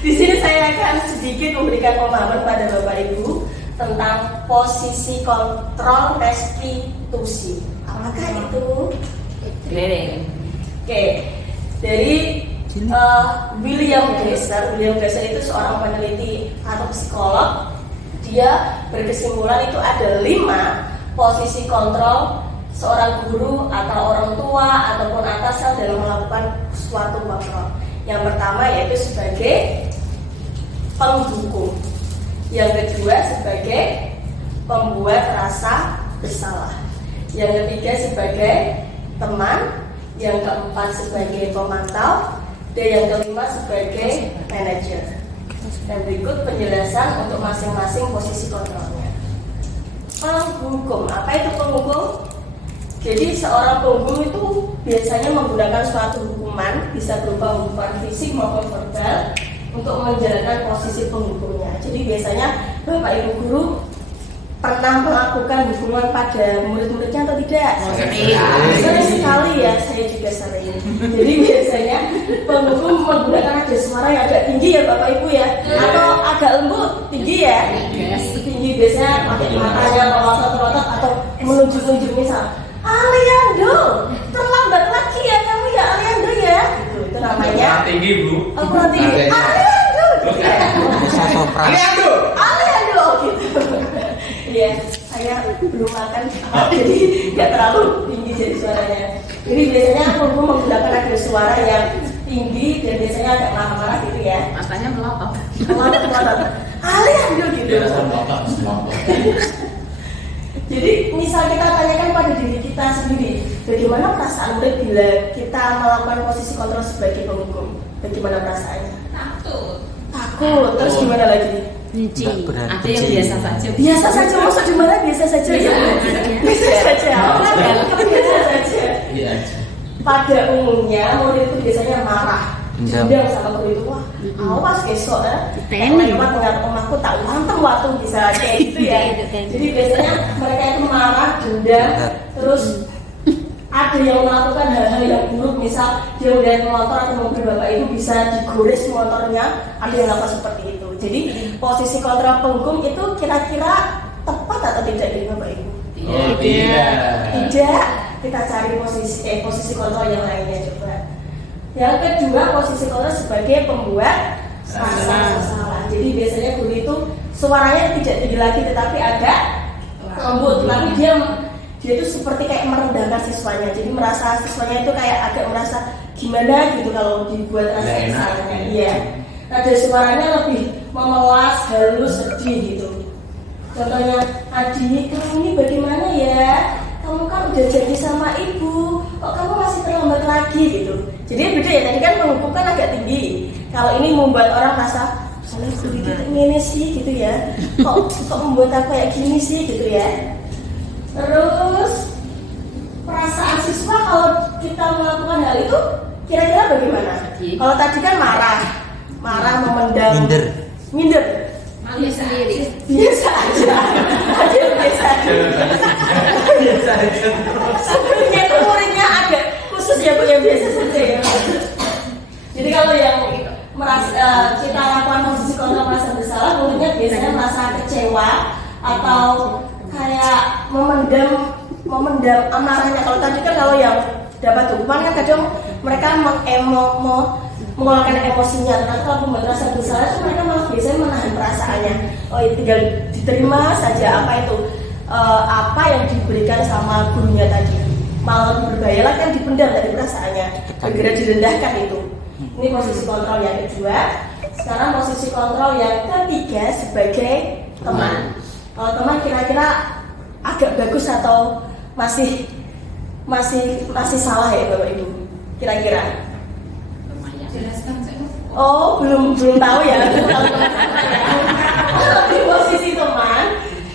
Di sini saya akan sedikit memberikan pemahaman pada Bapak Ibu tentang posisi kontrol restitusi. Apakah itu? Oke, dari William Glasser itu seorang peneliti atau psikolog. Dia berkesimpulan itu ada 5 posisi kontrol seorang guru atau orang tua ataupun atasan dalam melakukan suatu kontrol. Yang pertama yaitu sebagai penghukum, yang kedua sebagai pembuat rasa bersalah, yang ketiga sebagai teman, yang keempat sebagai pemantau, dan yang kelima sebagai manajer. Dan berikut penjelasan untuk masing-masing posisi kontrolnya. Penghukum, apa itu penghukum? Jadi seorang penghukum itu biasanya menggunakan suatu hukuman, bisa berupa hukuman fisik maupun verbal, untuk menjalankan posisi penghukumnya. Jadi biasanya Bapak Ibu guru pernah melakukan hukuman pada murid-muridnya atau tidak? Sering sekali ya, saya juga sering. Jadi biasanya penghukum menggunakan nada suara yang agak tinggi ya Bapak Ibu ya, atau agak lembut, tinggi ya, tinggi biasanya pakai matanya melotot-melotot atau menunjuk-nunjuk misal, Aliando, terlambat lagi ya kamu ya Aliando ya. Itu namanya. Tinggi Bu. Oh, kurang tinggi. Aliando. Aliando. Aliando gitu. Iya, saya belum makan, jadi nggak terlalu tinggi jadi suaranya. Jadi biasanya aku menggunakan nada suara yang tinggi dan biasanya agak marah-marah gitu ya. Matanya melotot. Melotot. Aliando gitu. Jadi misal kita tanyakan pada diri kita sendiri, bagaimana perasaan murid bila kita melakukan posisi kontrol sebagai penghukum? Bagaimana perasaannya? Takut. Terus gimana lagi? Benci. Ada yang biasa saja. Biasa saja, maksud gimana biasa saja ya? Biasa saja. Biasa saja. Pada umumnya murid itu biasanya marah. Dendam sama guru itu, wah awas besok ya. Lewat ngeliat omahku tak lantem waktu bisa kayak gitu ya. Jadi biasanya mereka itu marah, dendam, terus ada yang melakukan hal-hal yang buruk, misal dia udah motor atau mobil Bapak Ibu bisa digores motornya, ada yang melakukan seperti itu. Jadi posisi kontrol penghukum itu kira-kira tepat atau tidak dari Bapak Ibu? Tidak. Kita cari posisi kontrol yang lainnya coba. Yang kedua, posisi kontrol sebagai pembuat rasa bersalah. Jadi biasanya guru itu suaranya tidak tinggi lagi tetapi agak lembut, tapi dia itu seperti kayak merendahkan siswanya. Jadi merasa siswanya itu kayak agak merasa gimana gitu kalau dibuat rasa bersalahnya. Iya. Nada suaranya lebih memelas, halus, sedih gitu. Contohnya, Adi, kamu ini bagaimana ya? Kamu kan udah janji sama ibu, kok kamu masih terlambat lagi gitu. Jadi beda ya, tadi kan penghukum kan agak tinggi. Kalau ini membuat orang rasa, soalnya guru kita ini sih gitu ya. Kok membuat aku kayak gini sih gitu ya. Terus perasaan siswa kalau kita melakukan hal itu kira-kira bagaimana? Kalau tadi kan marah memendam, minder. Malu sendiri. Biasa aja. Sebenarnya itu muridnya agak khusus ya Bu, yang biasa saja ya. Jadi kalau yang merasa kita lakukan posisi kontrol merasa bersalah, muridnya biasanya merasa kecewa atau kayak memendam amarahnya. Kalau tadi kan kalau yang dapat hukuman kan kadang mereka mengeluarkan emosinya, tapi kalau pembuat rasa bersalah itu mereka malah biasanya menahan perasaannya. Oh, tinggal diterima saja apa yang diberikan sama gurunya tadi. Malah berbahaya lah kan dipendam dari perasaannya, segera direndahkan itu. Ini posisi kontrol yang kedua. Sekarang posisi kontrol yang ketiga sebagai teman. Kalau teman kira-kira agak bagus atau masih salah ya Bapak Ibu? Kira-kira? Oh, belum tahu ya. Di posisi teman,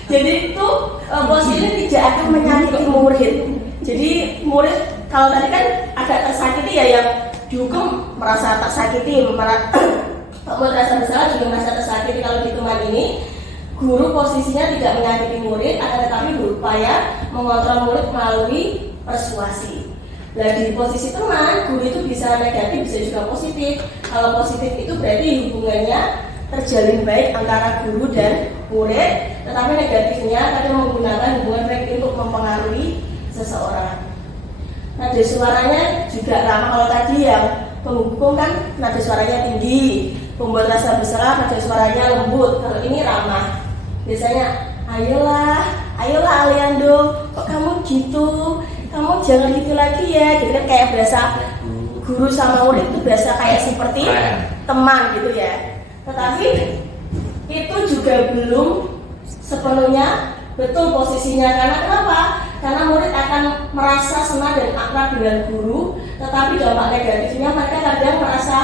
jadi itu posisi ini tidak akan menyakiti murid. Jadi murid kalau tadi kan agak tersakiti ya, yang dihukum merasa tersakiti, merasa bersalah juga merasa tersakiti. Kalau di teman ini, guru posisinya tidak menyakiti murid, akan tetapi berupaya mengontrol murid melalui persuasi. Nah, di posisi teman, guru itu bisa negatif, bisa juga positif. Kalau positif itu berarti hubungannya terjalin baik antara guru dan murid, tetapi negatifnya kadang menggunakan hubungan baik untuk mempengaruhi seseorang. Nada suaranya juga ramah. Kalau tadi yang penghukum kan nada suaranya tinggi, pembuat rasa bersalah nada suaranya lembut. Kalau ini ramah, biasanya ayolah Aliando, kok kamu gitu? jangan gitu lagi ya, gitu kan, kayak berasa guru sama murid itu berasa kayak seperti teman gitu ya. Tetapi itu juga belum sepenuhnya betul posisinya. Karena kenapa? Karena murid akan merasa senang dan akrab dengan guru, tetapi dampak negatifnya mereka kadang merasa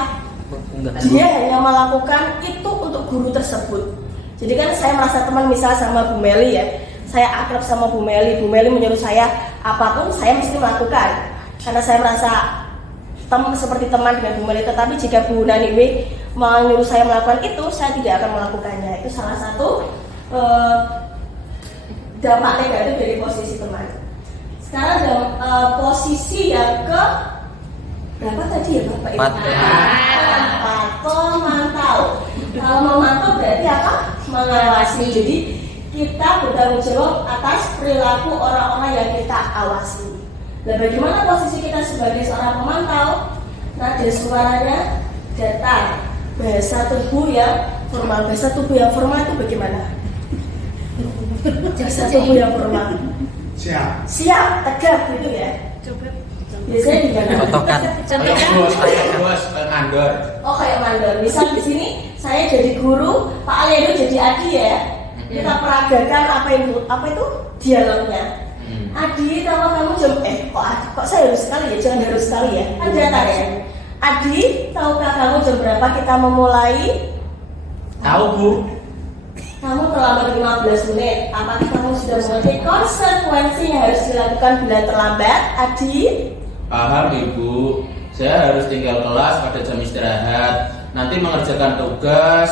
dia hanya melakukan itu untuk guru tersebut. Jadi kan saya merasa teman misal sama Bu Meli ya, saya akrab sama Bu Meli menyuruh saya apapun saya mesti melakukan karena saya merasa seperti teman dengan Bu Meli. Tetapi jika Bu Naniwe menyuruh saya melakukan itu, saya tidak akan melakukannya. Itu salah satu dampak negatif dari posisi teman. Sekarang posisi yang ke berapa tadi ya Bapak Ibu? Pemantau. Kalau memantau berarti apa? Mengawasi. Jadi kita bertanggung jawab atas perilaku orang-orang yang kita awasi. Nah, bagaimana posisi kita sebagai seorang pemantau? Nada suaranya datar, bahasa tubuh yang formal. Bahasa tubuh yang formal itu bagaimana? Bahasa tubuh yang formal. Siap, tegap gitu ya. Biasanya gimana? Bos, mandor. Oh, kayak mandor. Misal di sini saya jadi guru, Pak Alendo jadi Adi ya. Kita peragakan apa itu dialognya. Adi, tahu kamu jam kok saya harus sekali ya? Jangan harus sekali ya. Kan datar ya. Adi, tahukah kamu jam berapa kita memulai? Tahu, Bu. Kamu terlambat 15 menit. Apakah kamu sudah mengerti konsekuensi yang harus dilakukan bila terlambat, Adi? Paham, Ibu. Saya harus tinggal kelas pada jam istirahat. Nanti mengerjakan tugas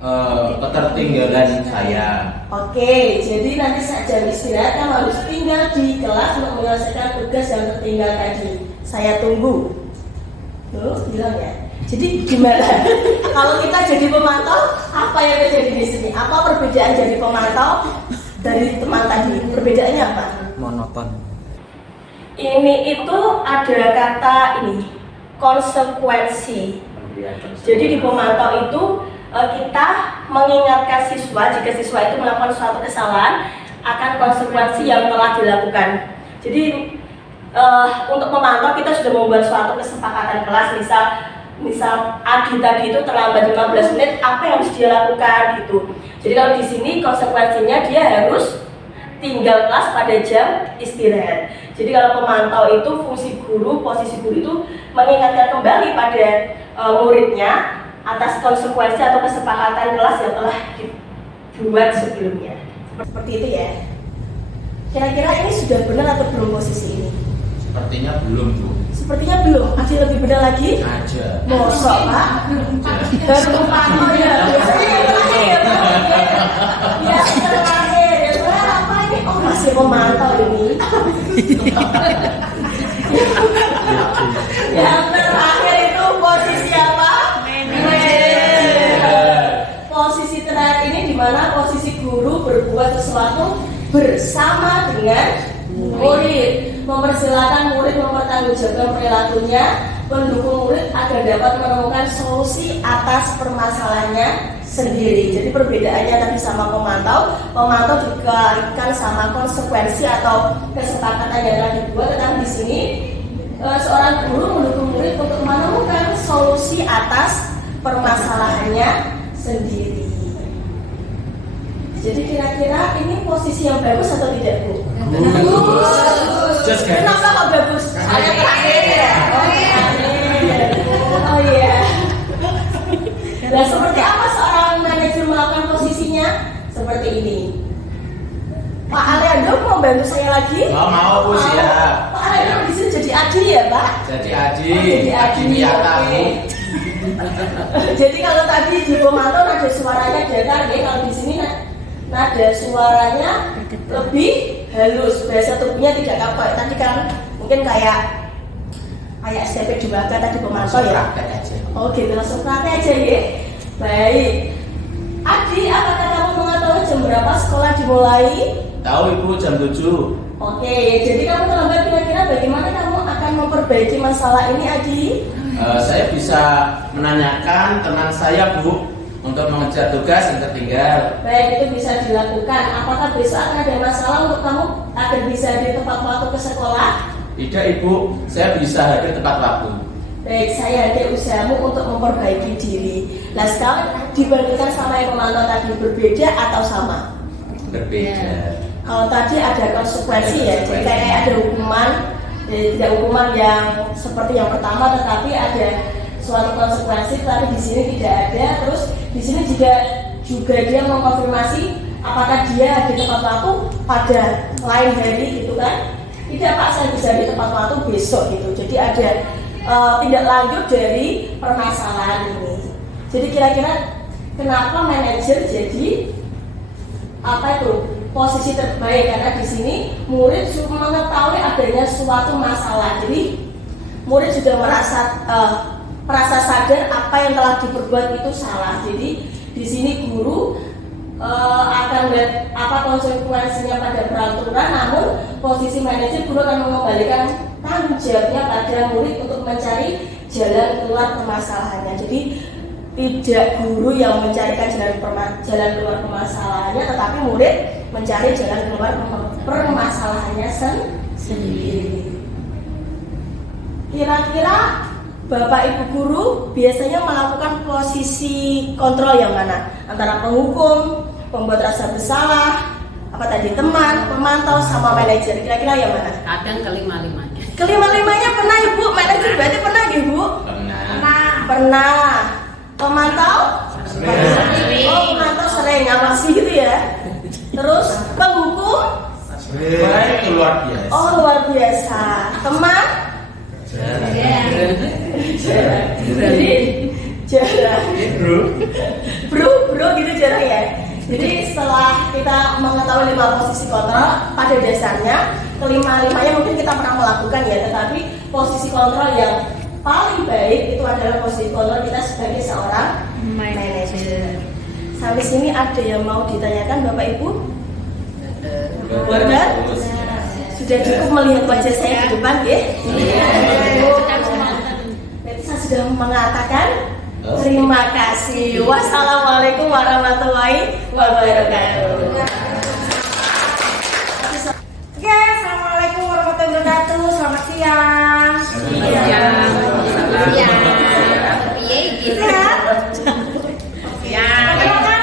ketertinggalan saya. Oke, jadi nanti saat jam istirahat kamu harus tinggal di kelas untuk menyelesaikan tugas yang tertinggal tadi. Saya tunggu. Tuh, bilang ya. Jadi gimana? Kalau kita jadi pemantau, apa yang terjadi di sini? Apa perbedaan jadi pemantau dari teman tadi? Perbedaannya apa? Monoton. Ini itu ada kata ini konsekuensi. Jadi di pemantau itu kita mengingatkan siswa jika siswa itu melakukan suatu kesalahan akan konsekuensi yang telah dilakukan. Jadi untuk memantau kita sudah membuat suatu kesepakatan kelas, misal Adi tadi itu terlambat 15 menit, apa yang harus dia lakukan gitu. Jadi kalau di sini konsekuensinya dia harus tinggal kelas pada jam istirahat. Jadi kalau pemantau itu fungsi guru, posisi guru itu mengingatkan kembali pada muridnya atas konsekuensi atau kesepakatan kelas yang telah dibuat sebelumnya. Seperti itu ya. Kira-kira ini sudah benar atau belum posisi ini? Sepertinya belum, Bu. Sepertinya belum. Ada lebih benar lagi? Aja. Mosok, Pak? Baru pemantau ya. Biasanya yang terakhir. Ya, terakhir. Ya, apa ini? Oh, masih pemantau ini. Yang terakhir itu posisi apa? Posisi terakhir ini di mana posisi guru berbuat sesuatu bersama dengan murid, mempersilahkan murid mempertanggungjawabkan perilakunya, mendukung murid agar dapat menemukan solusi atas permasalahannya sendiri. Jadi perbedaannya tadi sama pemantau dikaitkan sama konsekuensi atau kesepakatan yang telah dibuat, tetapi di sini seorang guru mendukung murid untuk menemukan solusi atas permasalahannya sendiri. Jadi kira-kira ini posisi yang bagus atau tidak, Bu? Bagus. Kenapa kok bagus? Saya terakhir ya. Oh iya. Nah, seperti apa seorang manajer melakukan posisinya? Seperti ini. Pak Alendo mau bantu saya lagi? Mau, Bu, siap. Pak Alendo di sini jadi Adi ya, Pak? Jadi Adi. Jadi Adi. Biatamu. Jadi kalau tadi di pemantau nada suaranya datar ya, kalau di sini nada suaranya lebih halus, bahasa tubuhnya tidak kaku. Tadi kan mungkin kayak SMP 2K tadi pemantau ya. Oh gitu, langsung praktek aja ya. Baik. Adi, apakah kamu mengetahui jam berapa sekolah dimulai? Tahu, Ibu, jam 7. Oke, jadi kamu terlambat, kira-kira bagaimana kamu akan memperbaiki masalah ini, Adi? Saya bisa menanyakan teman saya, Bu. untuk mengejar tugas yang tertinggal. Baik, itu bisa dilakukan. Apakah besok akan ada masalah untuk kamu agar bisa di tepat waktu ke sekolah? Tidak Ibu, saya bisa hadir tepat waktu. Baik, saya ada usahamu untuk memperbaiki diri. Nah sekarang dibandingkan sama yang pemantau tadi, berbeda atau sama? Berbeda. Kalau tadi ada konsekuensi ya, jadi kayak ada hukuman, tidak hukuman yang seperti yang pertama, tetapi ada suatu konsekuensi, tapi di sini tidak ada. Terus di sini juga dia mengkonfirmasi apakah dia di tempat waktu pada lain hari gitu kan? Tidak Pak, saya bisa di tempat waktu besok gitu. Jadi ada tindak lanjut dari permasalahan ini. Jadi kira-kira kenapa manajer jadi apa itu posisi terbaik, karena di sini murid mengetahui adanya suatu masalah. Jadi murid sudah merasa sadar apa yang telah diperbuat itu salah. Jadi di sini guru akan lihat apa konsekuensinya pada peraturan, namun posisi manajer guru akan mengembalikan tanggung jawabnya pada murid untuk mencari jalan keluar permasalahannya. Jadi tidak guru yang mencarikan jalan keluar permasalahannya, tetapi murid mencari jalan keluar permasalahannya sendiri. Kira-kira Bapak Ibu guru biasanya melakukan posisi kontrol yang mana? Antara penghukum, pembuat rasa bersalah, apa tadi, teman, pemantau, sama manajer. Kira-kira yang mana? Kadang kelima-limanya. Kelima-limanya pernah Ibu? Manajer berarti pernah Ibu? Pernah. Pemantau? Sering. Oh, pemantau sering, ngawasi gitu ya. Terus penghukum? Wah, itu luar biasa. Oh, luar biasa. Teman? Jadi jarang. Bro gitu jarang ya. Jadi setelah kita mengetahui 5 posisi kontrol, pada dasarnya kelima-limanya mungkin kita pernah melakukan ya, tetapi posisi kontrol yang paling baik itu adalah posisi kontrol kita sebagai seorang manajer. Sampai sini ada yang mau ditanyakan Bapak Ibu? Sudah? Sudah cukup melihat wajah saya di depan ya? Berarti saya sudah mengatakan terima kasih. Wassalamualaikum warahmatullahi wabarakatuh. Oke, assalamualaikum warahmatullahi wabarakatuh. Selamat siang. Sehat? Perkenalkan,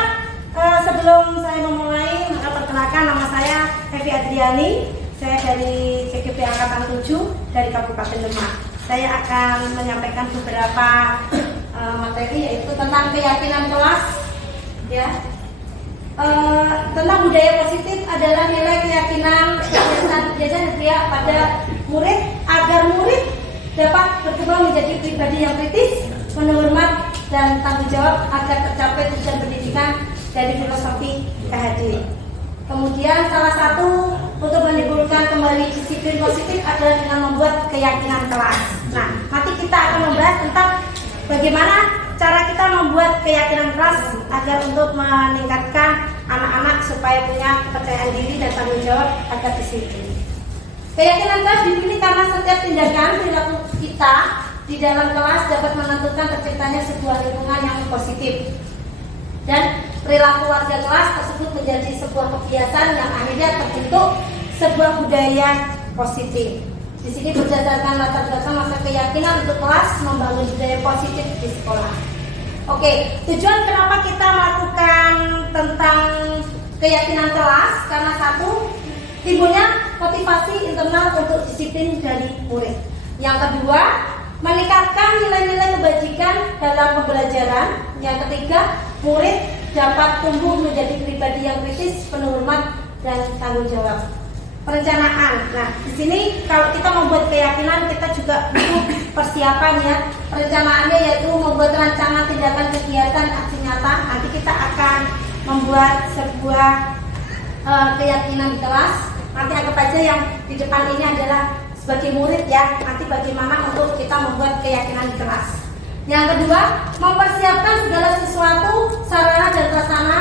sebelum saya memulai, maka perkenalkan nama saya Evi Adriani. Saya dari CGP Angkatan 7 dari Kabupaten Demak. Saya akan menyampaikan beberapa materi, yaitu tentang keyakinan kelas, ya. Tentang budaya positif adalah nilai keyakinan yayasan dia pada murid agar murid dapat berkembang menjadi pribadi yang kritis, penuh hormat dan tanggung jawab agar tercapai tujuan pendidikan dari filosofi KHD. Kemudian salah satu untuk menimbulkan kembali disiplin positif adalah dengan membuat keyakinan kelas. Nah, nanti kita akan membahas tentang bagaimana cara kita membuat keyakinan kelas agar untuk meningkatkan anak-anak supaya punya kepercayaan diri dan tanggung jawab agar disiplin. Keyakinan kelas dipilih karena setiap tindakan perilaku kita di dalam kelas dapat menentukan terciptanya sebuah lingkungan yang positif. Dan perilaku warga kelas tersebut menjadi sebuah kebiasaan yang akhirnya terbentuk sebuah budaya positif. Di sini berdasarkan latar belakang masa keyakinan untuk kelas membangun budaya positif di sekolah. Oke, tujuan kenapa kita melakukan tentang keyakinan kelas, karena satu, timbulnya motivasi internal untuk disiplin dari murid. Yang kedua, meningkatkan nilai-nilai kebajikan dalam pembelajaran. Yang ketiga, murid dapat tumbuh menjadi pribadi yang kritis, penuh hormat dan tanggung jawab. Perencanaan. Nah, di sini kalau kita membuat keyakinan, kita juga butuh persiapan ya. Perencanaannya yaitu membuat rancangan tindakan kegiatan aksi nyata. Nanti kita akan membuat sebuah keyakinan di kelas. Nanti anggap aja yang di depan ini adalah sebagai murid ya. Nanti bagaimana untuk kita membuat keyakinan di kelas. Yang kedua, mempersiapkan segala sesuatu sarana dan prasarana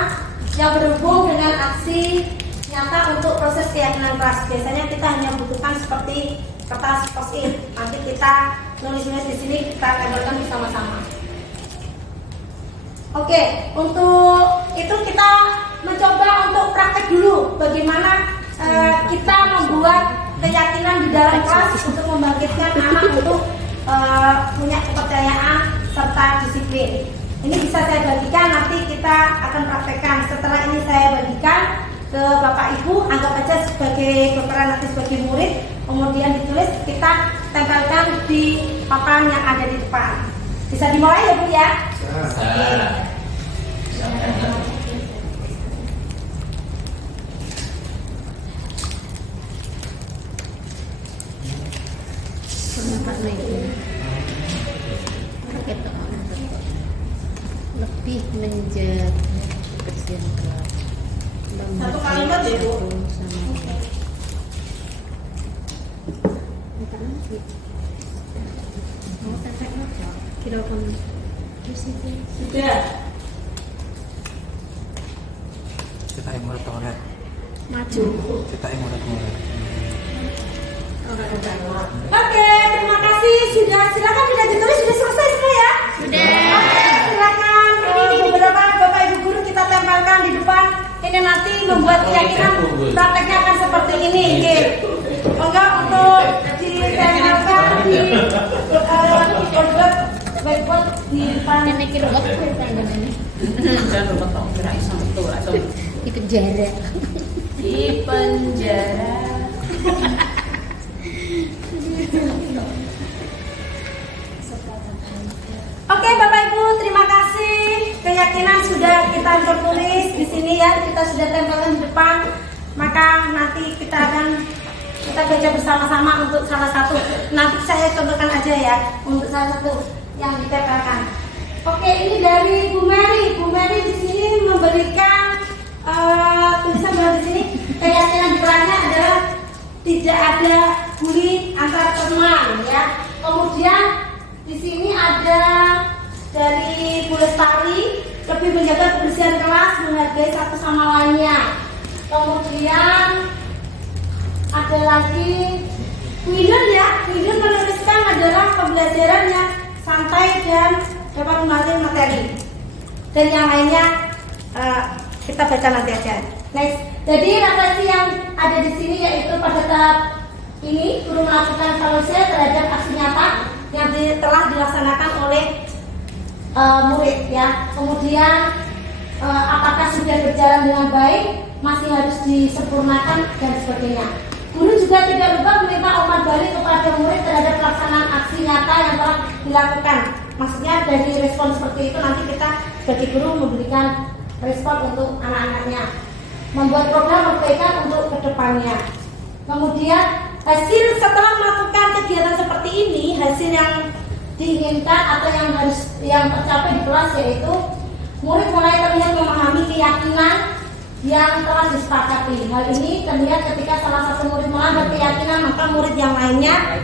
yang berhubung dengan aksi nyata untuk proses keyakinan kelas. Biasanya kita hanya membutuhkan seperti kertas post-it. Nanti kita nulis-nulis di sini, kita tempelkan bersama-sama. Oke, untuk itu kita mencoba untuk praktek dulu bagaimana kita membuat keyakinan di dalam kelas untuk membangkitkan anak untuk punya kepercayaan serta disiplin. Ini bisa saya bagikan, nanti kita akan praktekkan. Setelah ini saya bagikan ke Bapak Ibu, anggap aja sebagai berperan nanti sebagai murid, kemudian ditulis, kita tempelkan di papan yang ada di depan. Bisa dimulai ya Bu ya? Lebih menjaga kebersihan kelas. Satu kalimat ya, Bu. Kira kamu Sudah. Kita yang murid-murid. maju. Kita yang murid-murid. Oke, terima kasih. Silakan sudah ditulis, sudah selesai semua ya? Sudah. Oke, silakan beberapa Bapak Ibu guru kita tempelkan di depan. Ini nanti membuat keyakinan prakteknya akan seperti ini. Oke. Enggak untuk ditempelkan di whiteboard di depan. Nenek kira apa tangan ini? Dan rumah tau kira iso betul iso Itu jarak. di penjara. Oke Bapak Ibu, terima kasih. Keyakinan sudah kita tertulis di sini ya, kita sudah tempelkan di depan. Maka nanti kita baca bersama-sama untuk salah satu. Nanti saya contohkan aja ya untuk salah satu yang ditempelkan. Oke, ini dari Bu Mary. Bu Mary di sini memberikan tulisan bahwa di sini keyakinan di kelasnya adalah tidak ada bully antar teman ya. Kemudian di sini ada dari Bu Lestari, lebih menjaga kebersihan kelas, menghargai satu sama lainnya. Kemudian ada lagi Winner ya, Winner menuliskan adalah pembelajaran yang santai dan dapat mengalir materi. Dan yang lainnya kita baca nanti aja. Next. Jadi refleksi yang ada di sini yaitu pada tahap ini guru melakukan evaluasi terhadap aksi nyata yang telah dilaksanakan oleh murid ya. Kemudian apakah sudah berjalan dengan baik, masih harus disempurnakan dan sebagainya. Guru juga tidak lupa meminta umpan balik kepada murid terhadap pelaksanaan aksi nyata yang telah dilakukan. Maksudnya dari respon seperti itu nanti kita sebagai guru memberikan respon untuk anak-anaknya, membuat program perbaikan untuk kedepannya. Kemudian hasil setelah melakukan kegiatan seperti ini, hasil yang diinginkan atau yang tercapai di kelas yaitu murid mulai terlihat memahami keyakinan yang telah disepakati. Hal ini terlihat ketika salah satu murid melanggar keyakinan, maka murid yang lainnya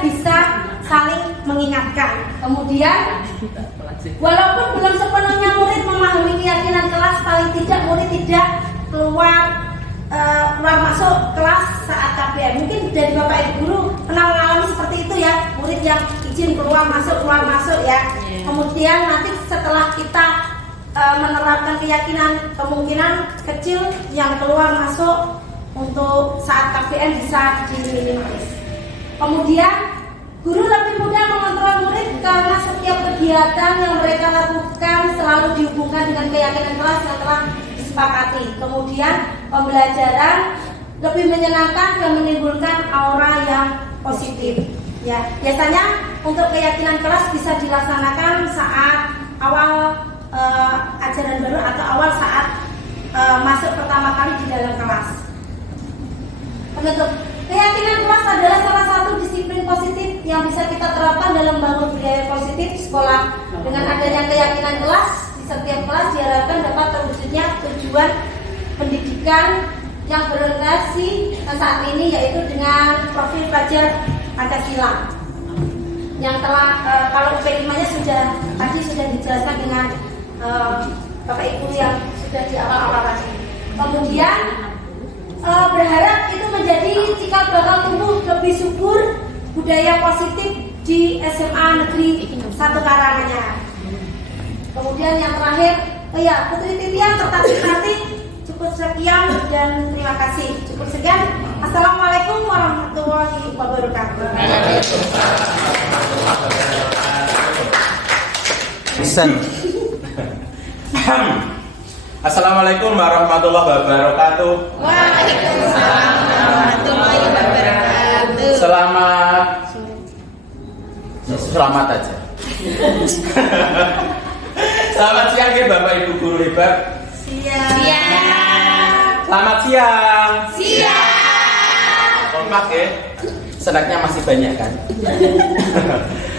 bisa saling mengingatkan. Kemudian walaupun belum sepenuhnya murid memahami keyakinan kelas, paling tidak murid tidak keluar masuk kelas saat KBM. Mungkin dari Bapak Ibu guru pernah mengalami seperti itu ya, murid yang izin keluar masuk ya. Kemudian nanti setelah kita menerapkan keyakinan, kemungkinan kecil yang keluar masuk untuk saat KBM bisa diminimalis. Kemudian guru lebih mudah mengontrol murid karena setiap kegiatan yang mereka lakukan selalu dihubungkan dengan keyakinan kelas yang telah disepakati. Kemudian pembelajaran lebih menyenangkan dan menimbulkan aura yang positif. Ya, biasanya untuk keyakinan kelas bisa dilaksanakan saat awal ajaran baru atau awal saat masuk pertama kali di dalam kelas. Penutup. Keyakinan kelas adalah salah satu disiplin positif yang bisa kita terapkan dalam membangun budaya positif di sekolah. Dengan adanya keyakinan kelas di setiap kelas diharapkan dapat terwujudnya tujuan pendidikan yang berorientasi saat ini yaitu dengan profil pelajar Pancasila. Yang telah kalau UP5-nya sudah dijelaskan dengan Bapak Ibu yang sudah di awal-awal tadi. Kemudian berharap itu menjadi cikal bakal tumbuh lebih subur budaya positif di SMA Negeri 1 Karanganyar. Kemudian yang terakhir, Putri Titian serta Tati, cukup sekian dan terima kasih. Cukup sekian. Assalamualaikum warahmatullahi wabarakatuh. Pesan. Assalamualaikum warahmatullahi wabarakatuh. Waalaikumsalam warahmatullahi wabarakatuh. Selamat aja. Selamat siang ya Bapak Ibu guru hebat. Siap. Selamat siang. Siap. Kompak ya. Snacknya masih banyak kan?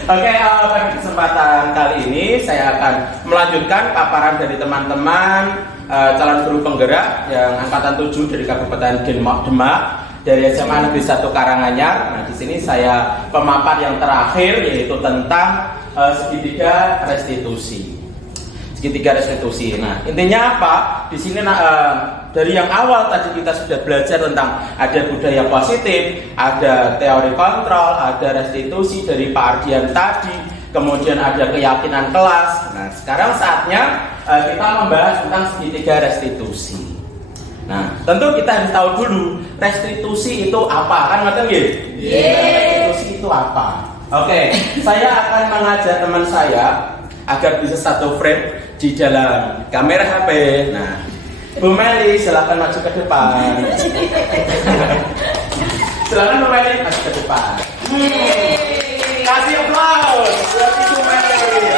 Oke, pada kesempatan kali ini saya akan melanjutkan paparan dari teman-teman calon guru penggerak yang angkatan 7 dari Kabupaten Demak dari SMA Negeri 1 Karanganyar. Nah, di sini saya pemaparan yang terakhir yaitu tentang segitiga restitusi. Segitiga restitusi. Nah, intinya apa? Di sini dari yang awal tadi kita sudah belajar tentang ada budaya positif, ada teori kontrol, ada restitusi dari Pak Ardian tadi, kemudian ada keyakinan kelas. Nah, sekarang saatnya kita membahas tentang segitiga restitusi. Nah, tentu kita harus tahu dulu restitusi itu apa, kan ngerti nggih? Restitusi itu apa? Oke, saya akan mengajak teman saya agar bisa satu frame di dalam kamera HP. Nah, Bu Meli silakan maju ke depan. Silakan Bu Meli maju ke depan. Kasih aplaus buat Bu Meli.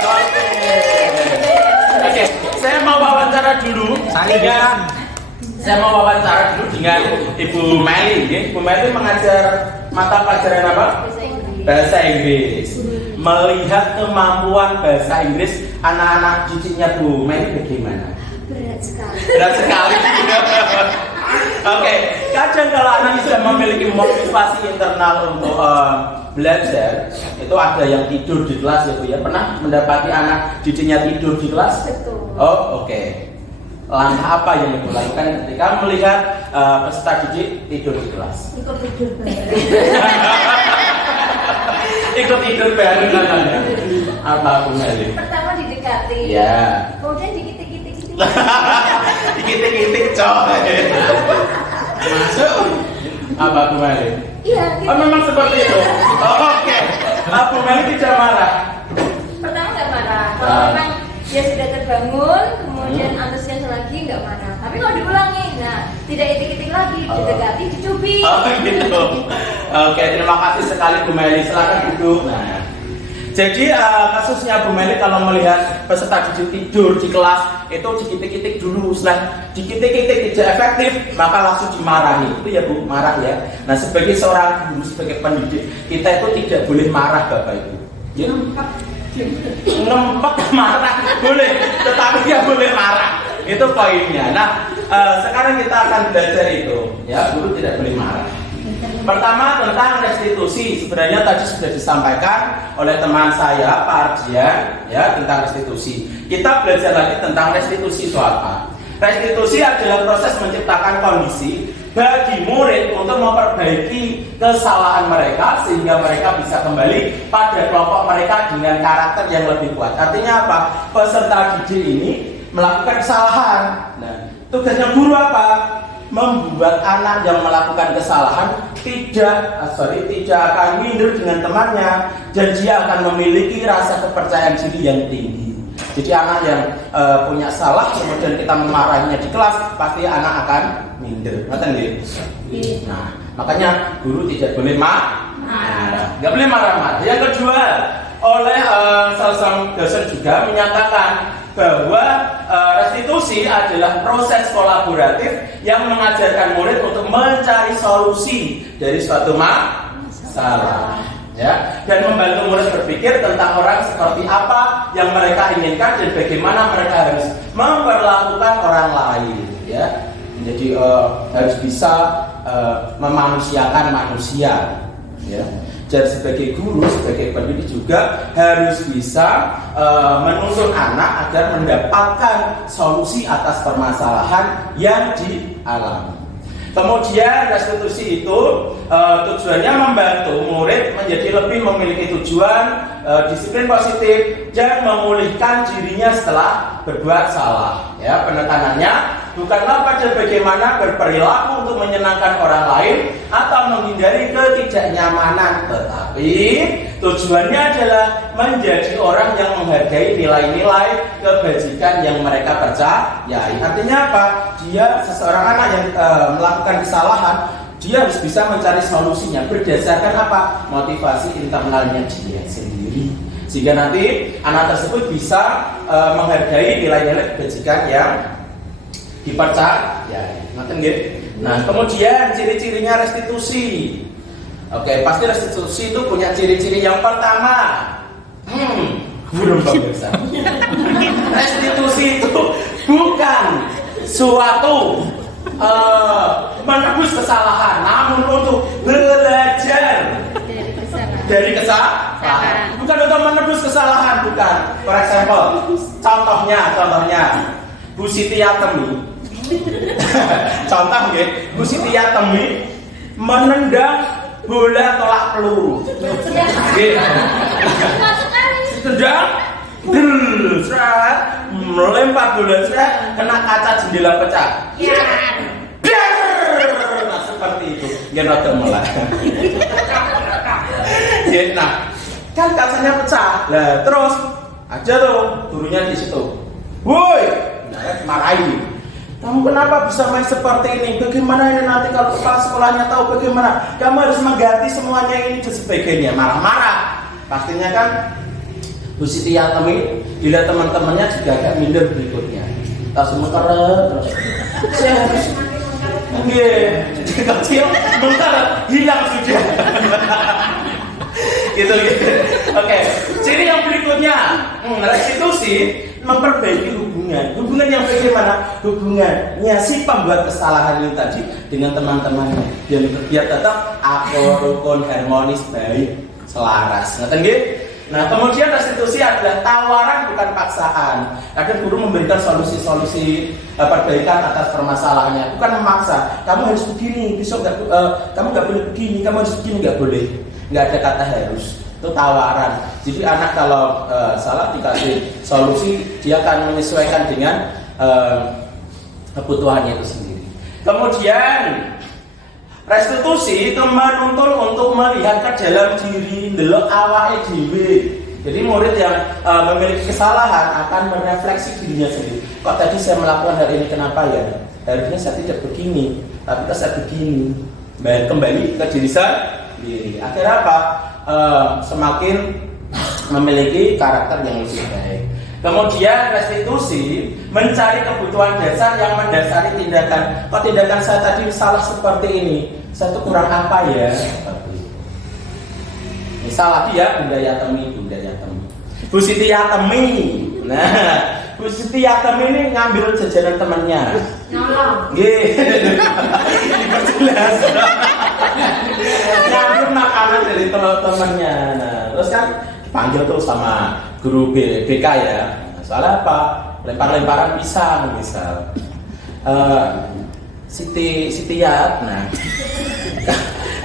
Oke, saya mau wawancara dulu. Saya mau wawancara dulu dengan Ibu Meli. Ibu Meli mengajar mata pelajaran apa? Bahasa Inggris. Melihat kemampuan bahasa Inggris anak-anak cicitnya Bu Meli bagaimana? Berat sekali. Berat sekali. Oke, kadang kalau anak sudah memiliki motivasi internal untuk belajar, itu ada yang tidur di kelas ya Bu ya. Pernah mendapati anak cicitnya tidur di kelas? Betul. Oh, oke. Langkah apa yang Ibu lakukan ketika melihat peserta didik tidur di kelas? Ikut tidur bareng. Ikut tidur bareng namanya. Apa Bu Meli? Pertama didekati. Ya. Kemudian dikitik-kitik. Dikitik-kitik coy. Masuk. Apa Bu Meli? Iya. Oh, memang seperti itu. Oh, oke. Bu Meli tidak marah. Pertama nggak marah. Kalau memang dia sudah terbangun, kemudian antusias lagi nggak marah. Tapi kalau diulangi, nah tidak itik-itik lagi, didekati, dicubit. Oh gitu. Oke, terima kasih sekali Bu Meli. Silakan duduk. Nah, jadi kasusnya Bu Meli kalau melihat peserta didik tidur di kelas itu dikitik-kitik dulu. Setelah dikitik-kitik tidak efektif, maka langsung dimarahi. Itu ya Bu, marah ya. Nah, sebagai seorang guru, sebagai pendidik, kita itu tidak boleh marah Bapak Ibu. Ya? Ngempet marah boleh, tetapi nggak boleh marah. Itu poinnya. Nah, sekarang kita akan belajar itu. Ya, guru tidak boleh marah. Pertama tentang restitusi. Sebenarnya tadi sudah disampaikan oleh teman saya Pak Ardian ya tentang restitusi. Kita belajar lagi tentang restitusi itu apa. Restitusi adalah proses menciptakan kondisi bagi murid untuk memperbaiki kesalahan mereka sehingga mereka bisa kembali pada kelompok mereka dengan karakter yang lebih kuat. Artinya apa? Peserta didik ini melakukan kesalahan. Nah, tugasnya guru apa? Membuat anak yang melakukan kesalahan tidak akan minder dengan temannya dan dia akan memiliki rasa kepercayaan diri yang tinggi. Jadi anak yang punya salah kemudian kita memarahinya di kelas pasti anak akan minder. Nah, makanya guru tidak boleh marah. Nggak boleh marah-marah. Yang kedua, oleh salah seorang dosen juga menyatakan bahwa restitusi adalah proses kolaboratif yang mengajarkan murid untuk mencari solusi dari suatu masalah, ya, dan membantu murid berpikir tentang orang seperti apa yang mereka inginkan dan bagaimana mereka harus memperlakukan orang lain, ya. Jadi harus bisa memanusiakan manusia, ya. Dan sebagai guru, sebagai pendidik juga harus bisa menuntun anak agar mendapatkan solusi atas permasalahan yang dialami. Kemudian restitusi itu tujuannya membantu murid menjadi lebih memiliki tujuan, disiplin positif, dan memulihkan dirinya setelah berbuat salah. Ya, penekanannya bukanlah pada bagaimana berperilaku untuk menyenangkan orang lain atau menghindari ketidaknyamanan, tetapi tujuannya adalah menjadi orang yang menghargai nilai-nilai kebajikan yang mereka percayai. Artinya apa? Dia seseorang anak yang melakukan kesalahan, dia harus bisa mencari solusinya berdasarkan apa? Motivasi internalnya dia sendiri. Sehingga nanti anak tersebut bisa menghargai nilai-nilai kebajikan yang dipercayai. Nah, kemudian ciri-cirinya restitusi. Oke, pasti restitusi itu punya ciri-ciri. Yang pertama, burung pemirsa. Restitusi itu bukan suatu menebus kesalahan, namun untuk belajar dari kesalahan. Bukan untuk menebus kesalahan, bukan. For example, contohnya Bu Siti Yatemi. Contoh nggih, Bu Siti Yatemi menendang bola tolak peluru. Nggih. Tendang, melempar bola kena kaca jendela pecah. Nah, seperti itu. Dia rada mulai. Nah, kan kacanya pecah. Lah, terus aja tuh gurunya di situ. Woi, marahin. Kamu kenapa bisa main seperti ini? Bagaimana ini nanti kalau kepala sekolahnya tahu bagaimana? Kamu harus mengganti semuanya ini dan sebagainya. Marah-marah. Pastinya kan Bu Siti Yatemi dilihat teman-temannya juga agak minder berikutnya. Langsung mengkeret terus. Saya harus kecil mengkeret hilang sudah. gitu. Oke. Ciri yang berikutnya, restitusi memperbaiki hubungan yang bagaimana? Hubungannya si pembuat kesalahan ini tadi dengan teman-temannya biar tetap akur, rukun, harmonis, baik, selaras. Nah, kemudian restitusi adalah tawaran bukan paksaan. Kadang guru memberikan solusi-solusi perbaikan atas permasalahannya, bukan memaksa. Kamu harus begini, besok kamu nggak boleh begini, kamu harus begini, nggak boleh. Nggak ada kata harus. Itu tawaran. Jadi anak kalau salah dikasih solusi, dia akan menyesuaikan dengan kebutuhannya itu sendiri. Kemudian restitusi itu menuntut untuk melihat ke dalam diri, ndelok awake dhewe. Jadi murid yang memiliki kesalahan akan merefleksi dirinya sendiri. Kok tadi saya melakukan hal ini, kenapa ya? Harusnya saya tidak begini, tapi kok saya begini. Kembali ke diri sendiri. Akhirnya apa? Semakin memiliki karakter yang lebih baik. Kemudian restitusi mencari kebutuhan dasar yang mendasari tindakan. Kok tindakan saya tadi salah seperti ini? Saya tuh kurang apa ya? Seperti itu. Misal lagi ya Bunda Yatemi. Bu Siti Yatemi. Nah, Bu Siti Yatemi ini ngambil jajanan temannya. Nolong. Nggih. Jelas. Ngambil makanan dari teman-temannya. Nah, terus kan dipanggil tuh sama guru BK ya. Soalnya apa? Lempar-lemparan pisang misal. Siti Yat, nah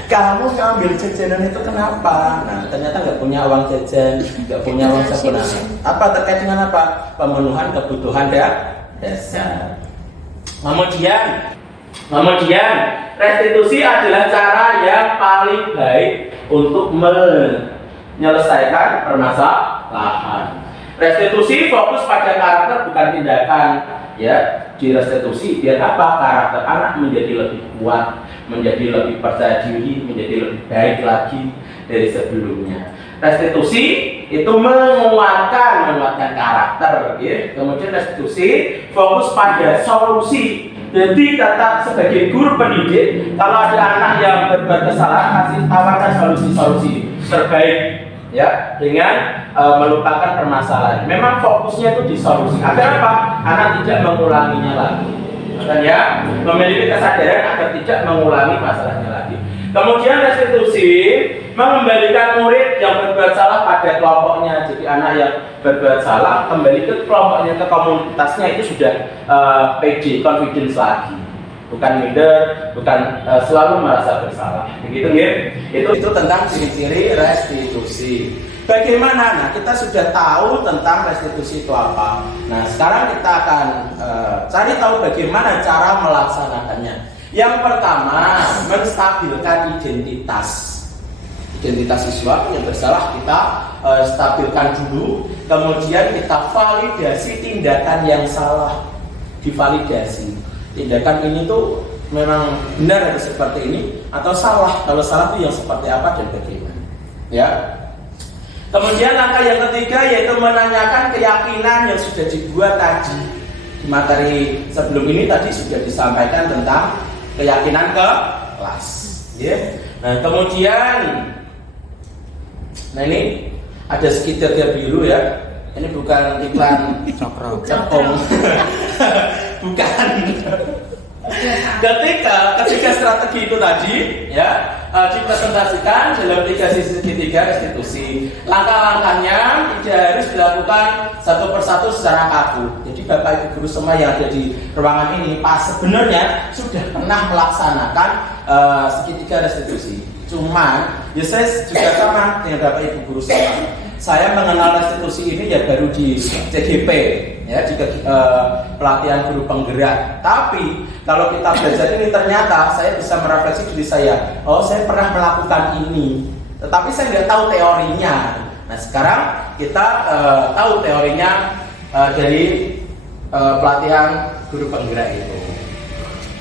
kamu ngambil jajanan itu kenapa? Nah, ternyata nggak punya uang jajan, nggak punya uang saku. Apa terkait dengan apa? Pemenuhan kebutuhan dasar. Kemudian restitusi adalah cara yang paling baik untuk menyelesaikan permasalahan. Restitusi fokus pada karakter bukan tindakan. Ya, di restitusi biar apa? Karakter anak menjadi lebih kuat, menjadi lebih percaya diri, menjadi lebih baik lagi dari sebelumnya. Restitusi itu menguatkan karakter, ya. Kemudian restitusi fokus pada solusi. Jadi tetap sebagai guru pendidik, kalau ada anak yang berbuat kesalahan, kasih tawarkan solusi-solusi terbaik, ya, dengan melupakan permasalahan. Memang fokusnya itu di solusi. Agar apa? Anak tidak mengulanginya lagi. Dan ya, memiliki kesadaran agar tidak mengulangi masalahnya lagi. Kemudian restitusi mengembalikan murid yang berbuat salah pada kelompoknya. Jadi anak yang berbuat salah kembali ke kelompoknya, ke komunitasnya, itu sudah PD, confidence lagi. bukan minder, bukan selalu merasa bersalah. Begitu ya? Itu tentang ciri-ciri restitusi. Bagaimana? Nah, kita sudah tahu tentang restitusi itu apa. Nah, sekarang kita akan cari tahu bagaimana cara melaksanakannya. Yang pertama, menstabilkan identitas siswa yang bersalah kita stabilkan dulu, kemudian kita validasi tindakan yang salah, divalidasi. Tindakan ini tuh memang benar harus seperti ini atau salah? Kalau salah itu yang seperti apa dan bagaimana? Ya. Kemudian langkah yang ketiga yaitu menanyakan keyakinan yang sudah dibuat tadi. Di materi sebelum ini tadi sudah disampaikan tentang keyakinan ke kelas. Ya. Nah, kemudian ini ada segitiga biru ya. Ini bukan iklan Cepong. Bukan. Ketika strategi itu tadi ya dipresentasikan dalam 3 sisi segitiga restitusi. Langkah-langkahnya tidak harus dilakukan satu persatu secara kaku. Jadi Bapak Ibu guru semua yang ada di ruangan ini sebenarnya sudah pernah melaksanakan segitiga restitusi. Cuman ya saya juga sama dengan Bapak Ibu guru semua. Saya mengenal restitusi ini ya baru di CGP ya, di pelatihan guru penggerak. Tapi kalau kita belajar ini ternyata saya bisa merefleksi diri saya. Oh, saya pernah melakukan ini, tetapi saya nggak tahu teorinya. Nah, sekarang kita tahu teorinya dari pelatihan guru penggerak itu.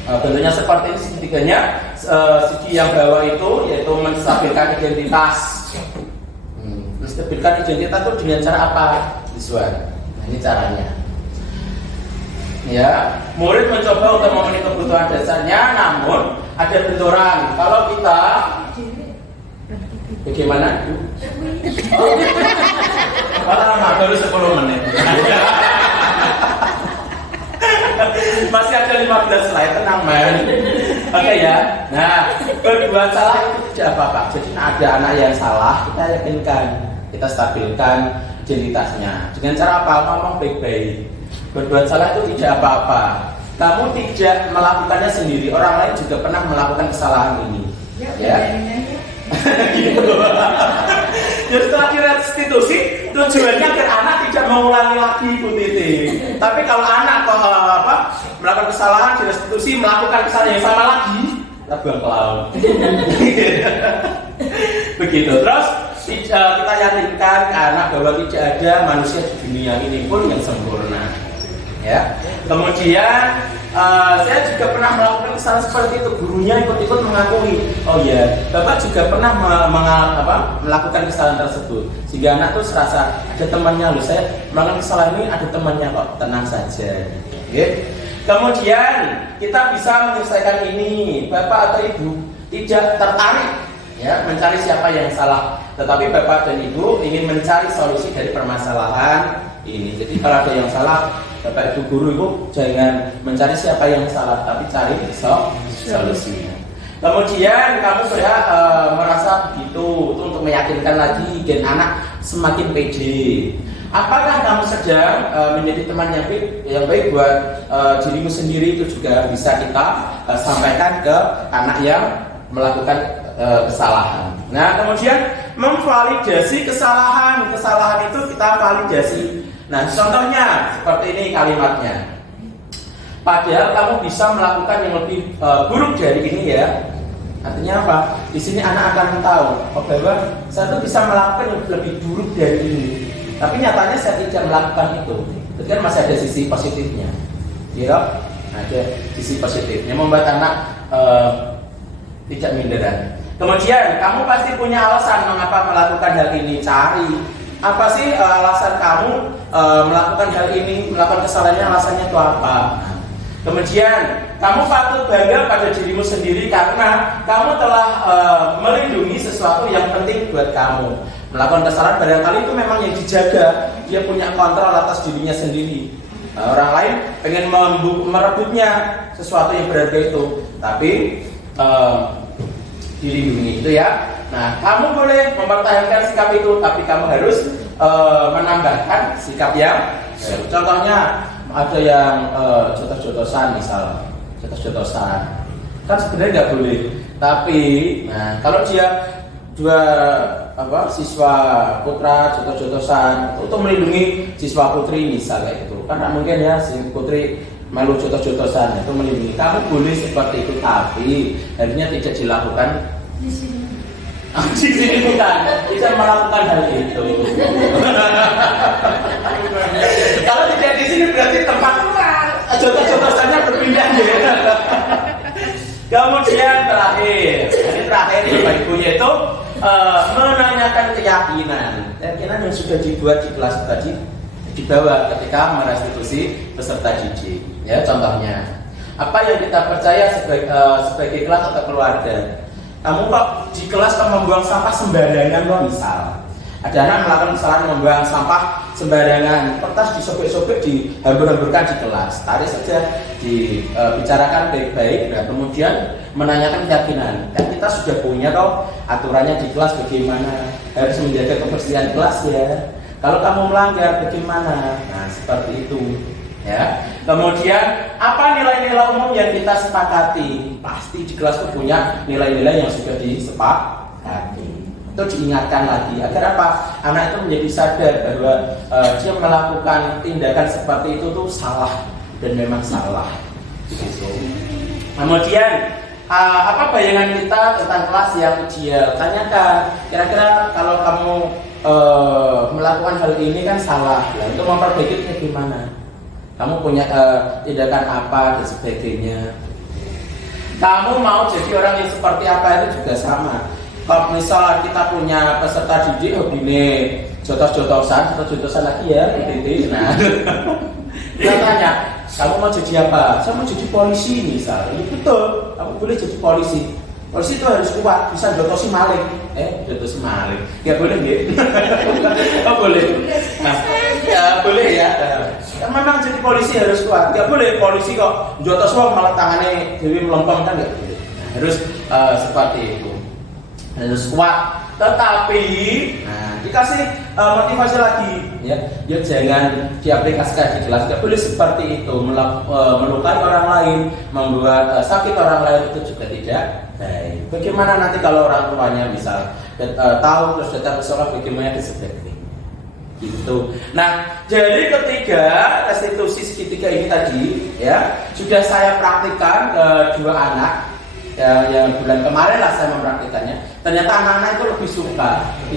Bentuknya seperti ini segitiganya. Segi yang bawah itu yaitu menstabilkan identitas. Menstabilkan identitas itu dengan cara apa? Siswa. Nah, ini caranya. Ya, murid mencoba untuk memenuhi kebutuhan dasarnya, namun ada benturan. Kalau kita bagaimana? Lama baru 10 menit. Masih ada 15 slide, tenang man. Oke ya. Nah, berbuat salah itu tidak apa-apa. Jadi ada anak yang salah, kita yakinkan, kita stabilkan identitasnya. Dengan cara apa? Ngomong baik-baik. Berbuat salah itu tidak apa-apa. Kamu tidak melakukannya sendiri. Orang lain juga pernah melakukan kesalahan ini. Ya. Gitu. Ya, setelah direstitusi, tujuannya agar anak tidak mengulangi lagi Bu Titi. Tapi kalau anak melakukan kesalahan, direstitusi, melakukan kesalahan yang sama lagi, kita buang ke laut. Begitu. Terus kita yakinkan ke anak bahwa tidak ada manusia di dunia ini pun yang sempurna. Ya. Kemudian saya juga pernah melakukan kesalahan seperti itu. Gurunya ikut-ikut mengakui, oh ya, Bapak juga pernah melakukan kesalahan tersebut. Sehingga anak tuh serasa ada temannya loh. Saya melakukan kesalahan ini ada temannya kok. Tenang saja. Okay. Kemudian kita bisa menyelesaikan ini. Bapak atau Ibu tidak tertarik ya mencari siapa yang salah, tetapi Bapak dan Ibu ingin mencari solusi dari permasalahan ini. Jadi kalau ada yang salah, Bapak Ibu guru itu jangan mencari siapa yang salah, tapi cari solusinya. Kemudian kamu berhak merasa begitu itu untuk meyakinkan lagi dan anak semakin pede. Apakah kamu sedang menjadi teman yang baik buat dirimu sendiri? Itu juga bisa kita sampaikan ke anak yang melakukan kesalahan. Nah, kemudian memvalidasi kesalahan itu kita validasi. Nah, contohnya seperti ini kalimatnya. Padahal kamu bisa melakukan yang lebih buruk dari ini ya. Artinya apa? Di sini anak akan tahu bahwa saya tuh bisa melakukan yang lebih buruk dari ini. Tapi nyatanya saya tidak melakukan itu. Itu kan masih ada sisi positifnya. Ya, ada sisi positifnya membuat anak tidak minderan. Kemudian kamu pasti punya alasan mengapa melakukan hal ini. Cari apa sih alasan kamu melakukan hal ini, melakukan kesalahannya, alasannya itu apa? Kemudian kamu patut bangga pada dirimu sendiri karena kamu telah melindungi sesuatu yang penting buat kamu. Melakukan kesalahan barangkali itu memang yang dijaga, dia punya kontrol atas dirinya sendiri. Orang lain pengen merebutnya sesuatu yang berharga itu, tapi dilindungi itu ya. Nah, kamu boleh mempertahankan sikap itu, tapi kamu harus menambahkan sikap yang contohnya ada yang jotos-jotosan misal, jotos-jotosan. Kan sebenarnya nggak boleh. Tapi, nah kalau dia dua siswa putra jotos-jotosan untuk melindungi siswa putri misalnya itu, kan nggak mungkin ya si putri malu jotos-jotosan, itu melindungi. Kamu boleh seperti itu, tapi harusnya tidak dilakukan Di sini. di sini bukan, bisa melakukan hal itu. Kalau tidak di sini berarti tempat jotos-jotosannya berpindah ya. Kemudian terakhir, ini terakhir Bapak Ibu, yaitu menanyakan keyakinan yang sudah dibuat di kelas tadi dibawa ketika merestitusi peserta didik. Ya, contohnya apa yang kita percaya sebagai kelas atau keluarga. Kamu kok di kelas membuang sampah sembarangan kok, misal ada anak melakukan kesalahan membuang sampah sembarangan, kertas disobek-sobek, dihambur-hamburkan di kelas. Tarik saja, dibicarakan baik-baik, dan kemudian menanyakan keyakinan. Kan kita sudah punya toh aturannya di kelas bagaimana, harus menjaga kebersihan kelas ya. Kalau kamu melanggar bagaimana? Nah, seperti itu. Ya. Kemudian apa nilai-nilai umum yang kita sepakati? Pasti di kelas itu punya nilai-nilai yang sudah disepakati. Itu diingatkan lagi agar apa? Anak itu menjadi sadar bahwa dia melakukan tindakan seperti itu tuh salah dan memang salah. Gitu. Kemudian apa bayangan kita tentang kelas yang ideal? Tanyakan, kira-kira kalau kamu melakukan hal ini kan salah, ya, untuk memperbaikinya gimana? Kamu punya tindakan apa dan sebagainya. Kamu mau jadi orang yang seperti apa itu juga sama. Kalau misalnya kita punya peserta didik hobi nih jotos-jotosan lagi ya, nah kita tanya, kamu mau jadi apa? Saya mau jadi polisi misalnya. Betul, kamu boleh jadi polisi. Polisi itu harus kuat, bisa jotosi maling. Jotosi maling. Ya boleh nggih? Oh boleh. Nah, ya boleh ya. Memang jadi polisi harus kuat. Enggak boleh polisi kok jotos wong malah tangannya dewi melempem, kan enggak boleh. Nah, harus seperti itu. Harus kuat. Tetapi dikasih motivasi lagi ya. Ya jangan diaplikasikan di kelas. Enggak boleh seperti itu, melukai orang lain, membuat sakit orang lain, itu juga tidak baik. Bagaimana nanti kalau orang tuanya misal tahu terus datang ke sekolah, bagaimana disebutkan gitu. Nah, jadi ketiga restitusi segitiga ini tadi ya sudah saya praktikkan ke dua anak ya, yang bulan kemarin lah saya mempraktikannya. Ternyata anak-anak itu lebih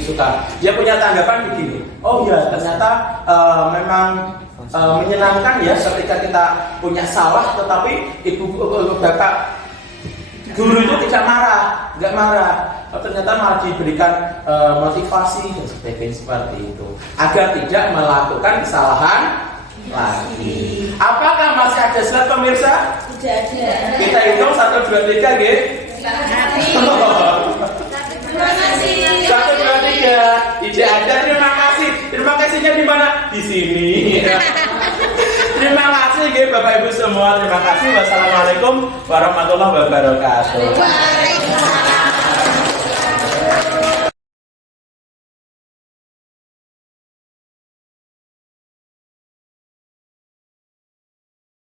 suka. Dia punya tanggapan begini. Oh ya, ternyata memang menyenangkan ya ketika kita punya salah, tetapi ibu bapak guru itu tidak nggak marah. Ternyata malah diberikan motivasi dan sebagainya seperti itu agar tidak melakukan kesalahan lagi. Apakah masih ada slide pemirsa? Tidak ada. Kita hitung 1, 2, 3 gitu. Terima kasih. 1, 2, 3. Tidak ada. Terima kasih. Terima kasihnya di mana? Di sini. Terima kasih Bapak Ibu semua. Terima kasih. Wassalamualaikum warahmatullahi wabarakatuh. Waalaikumsalam.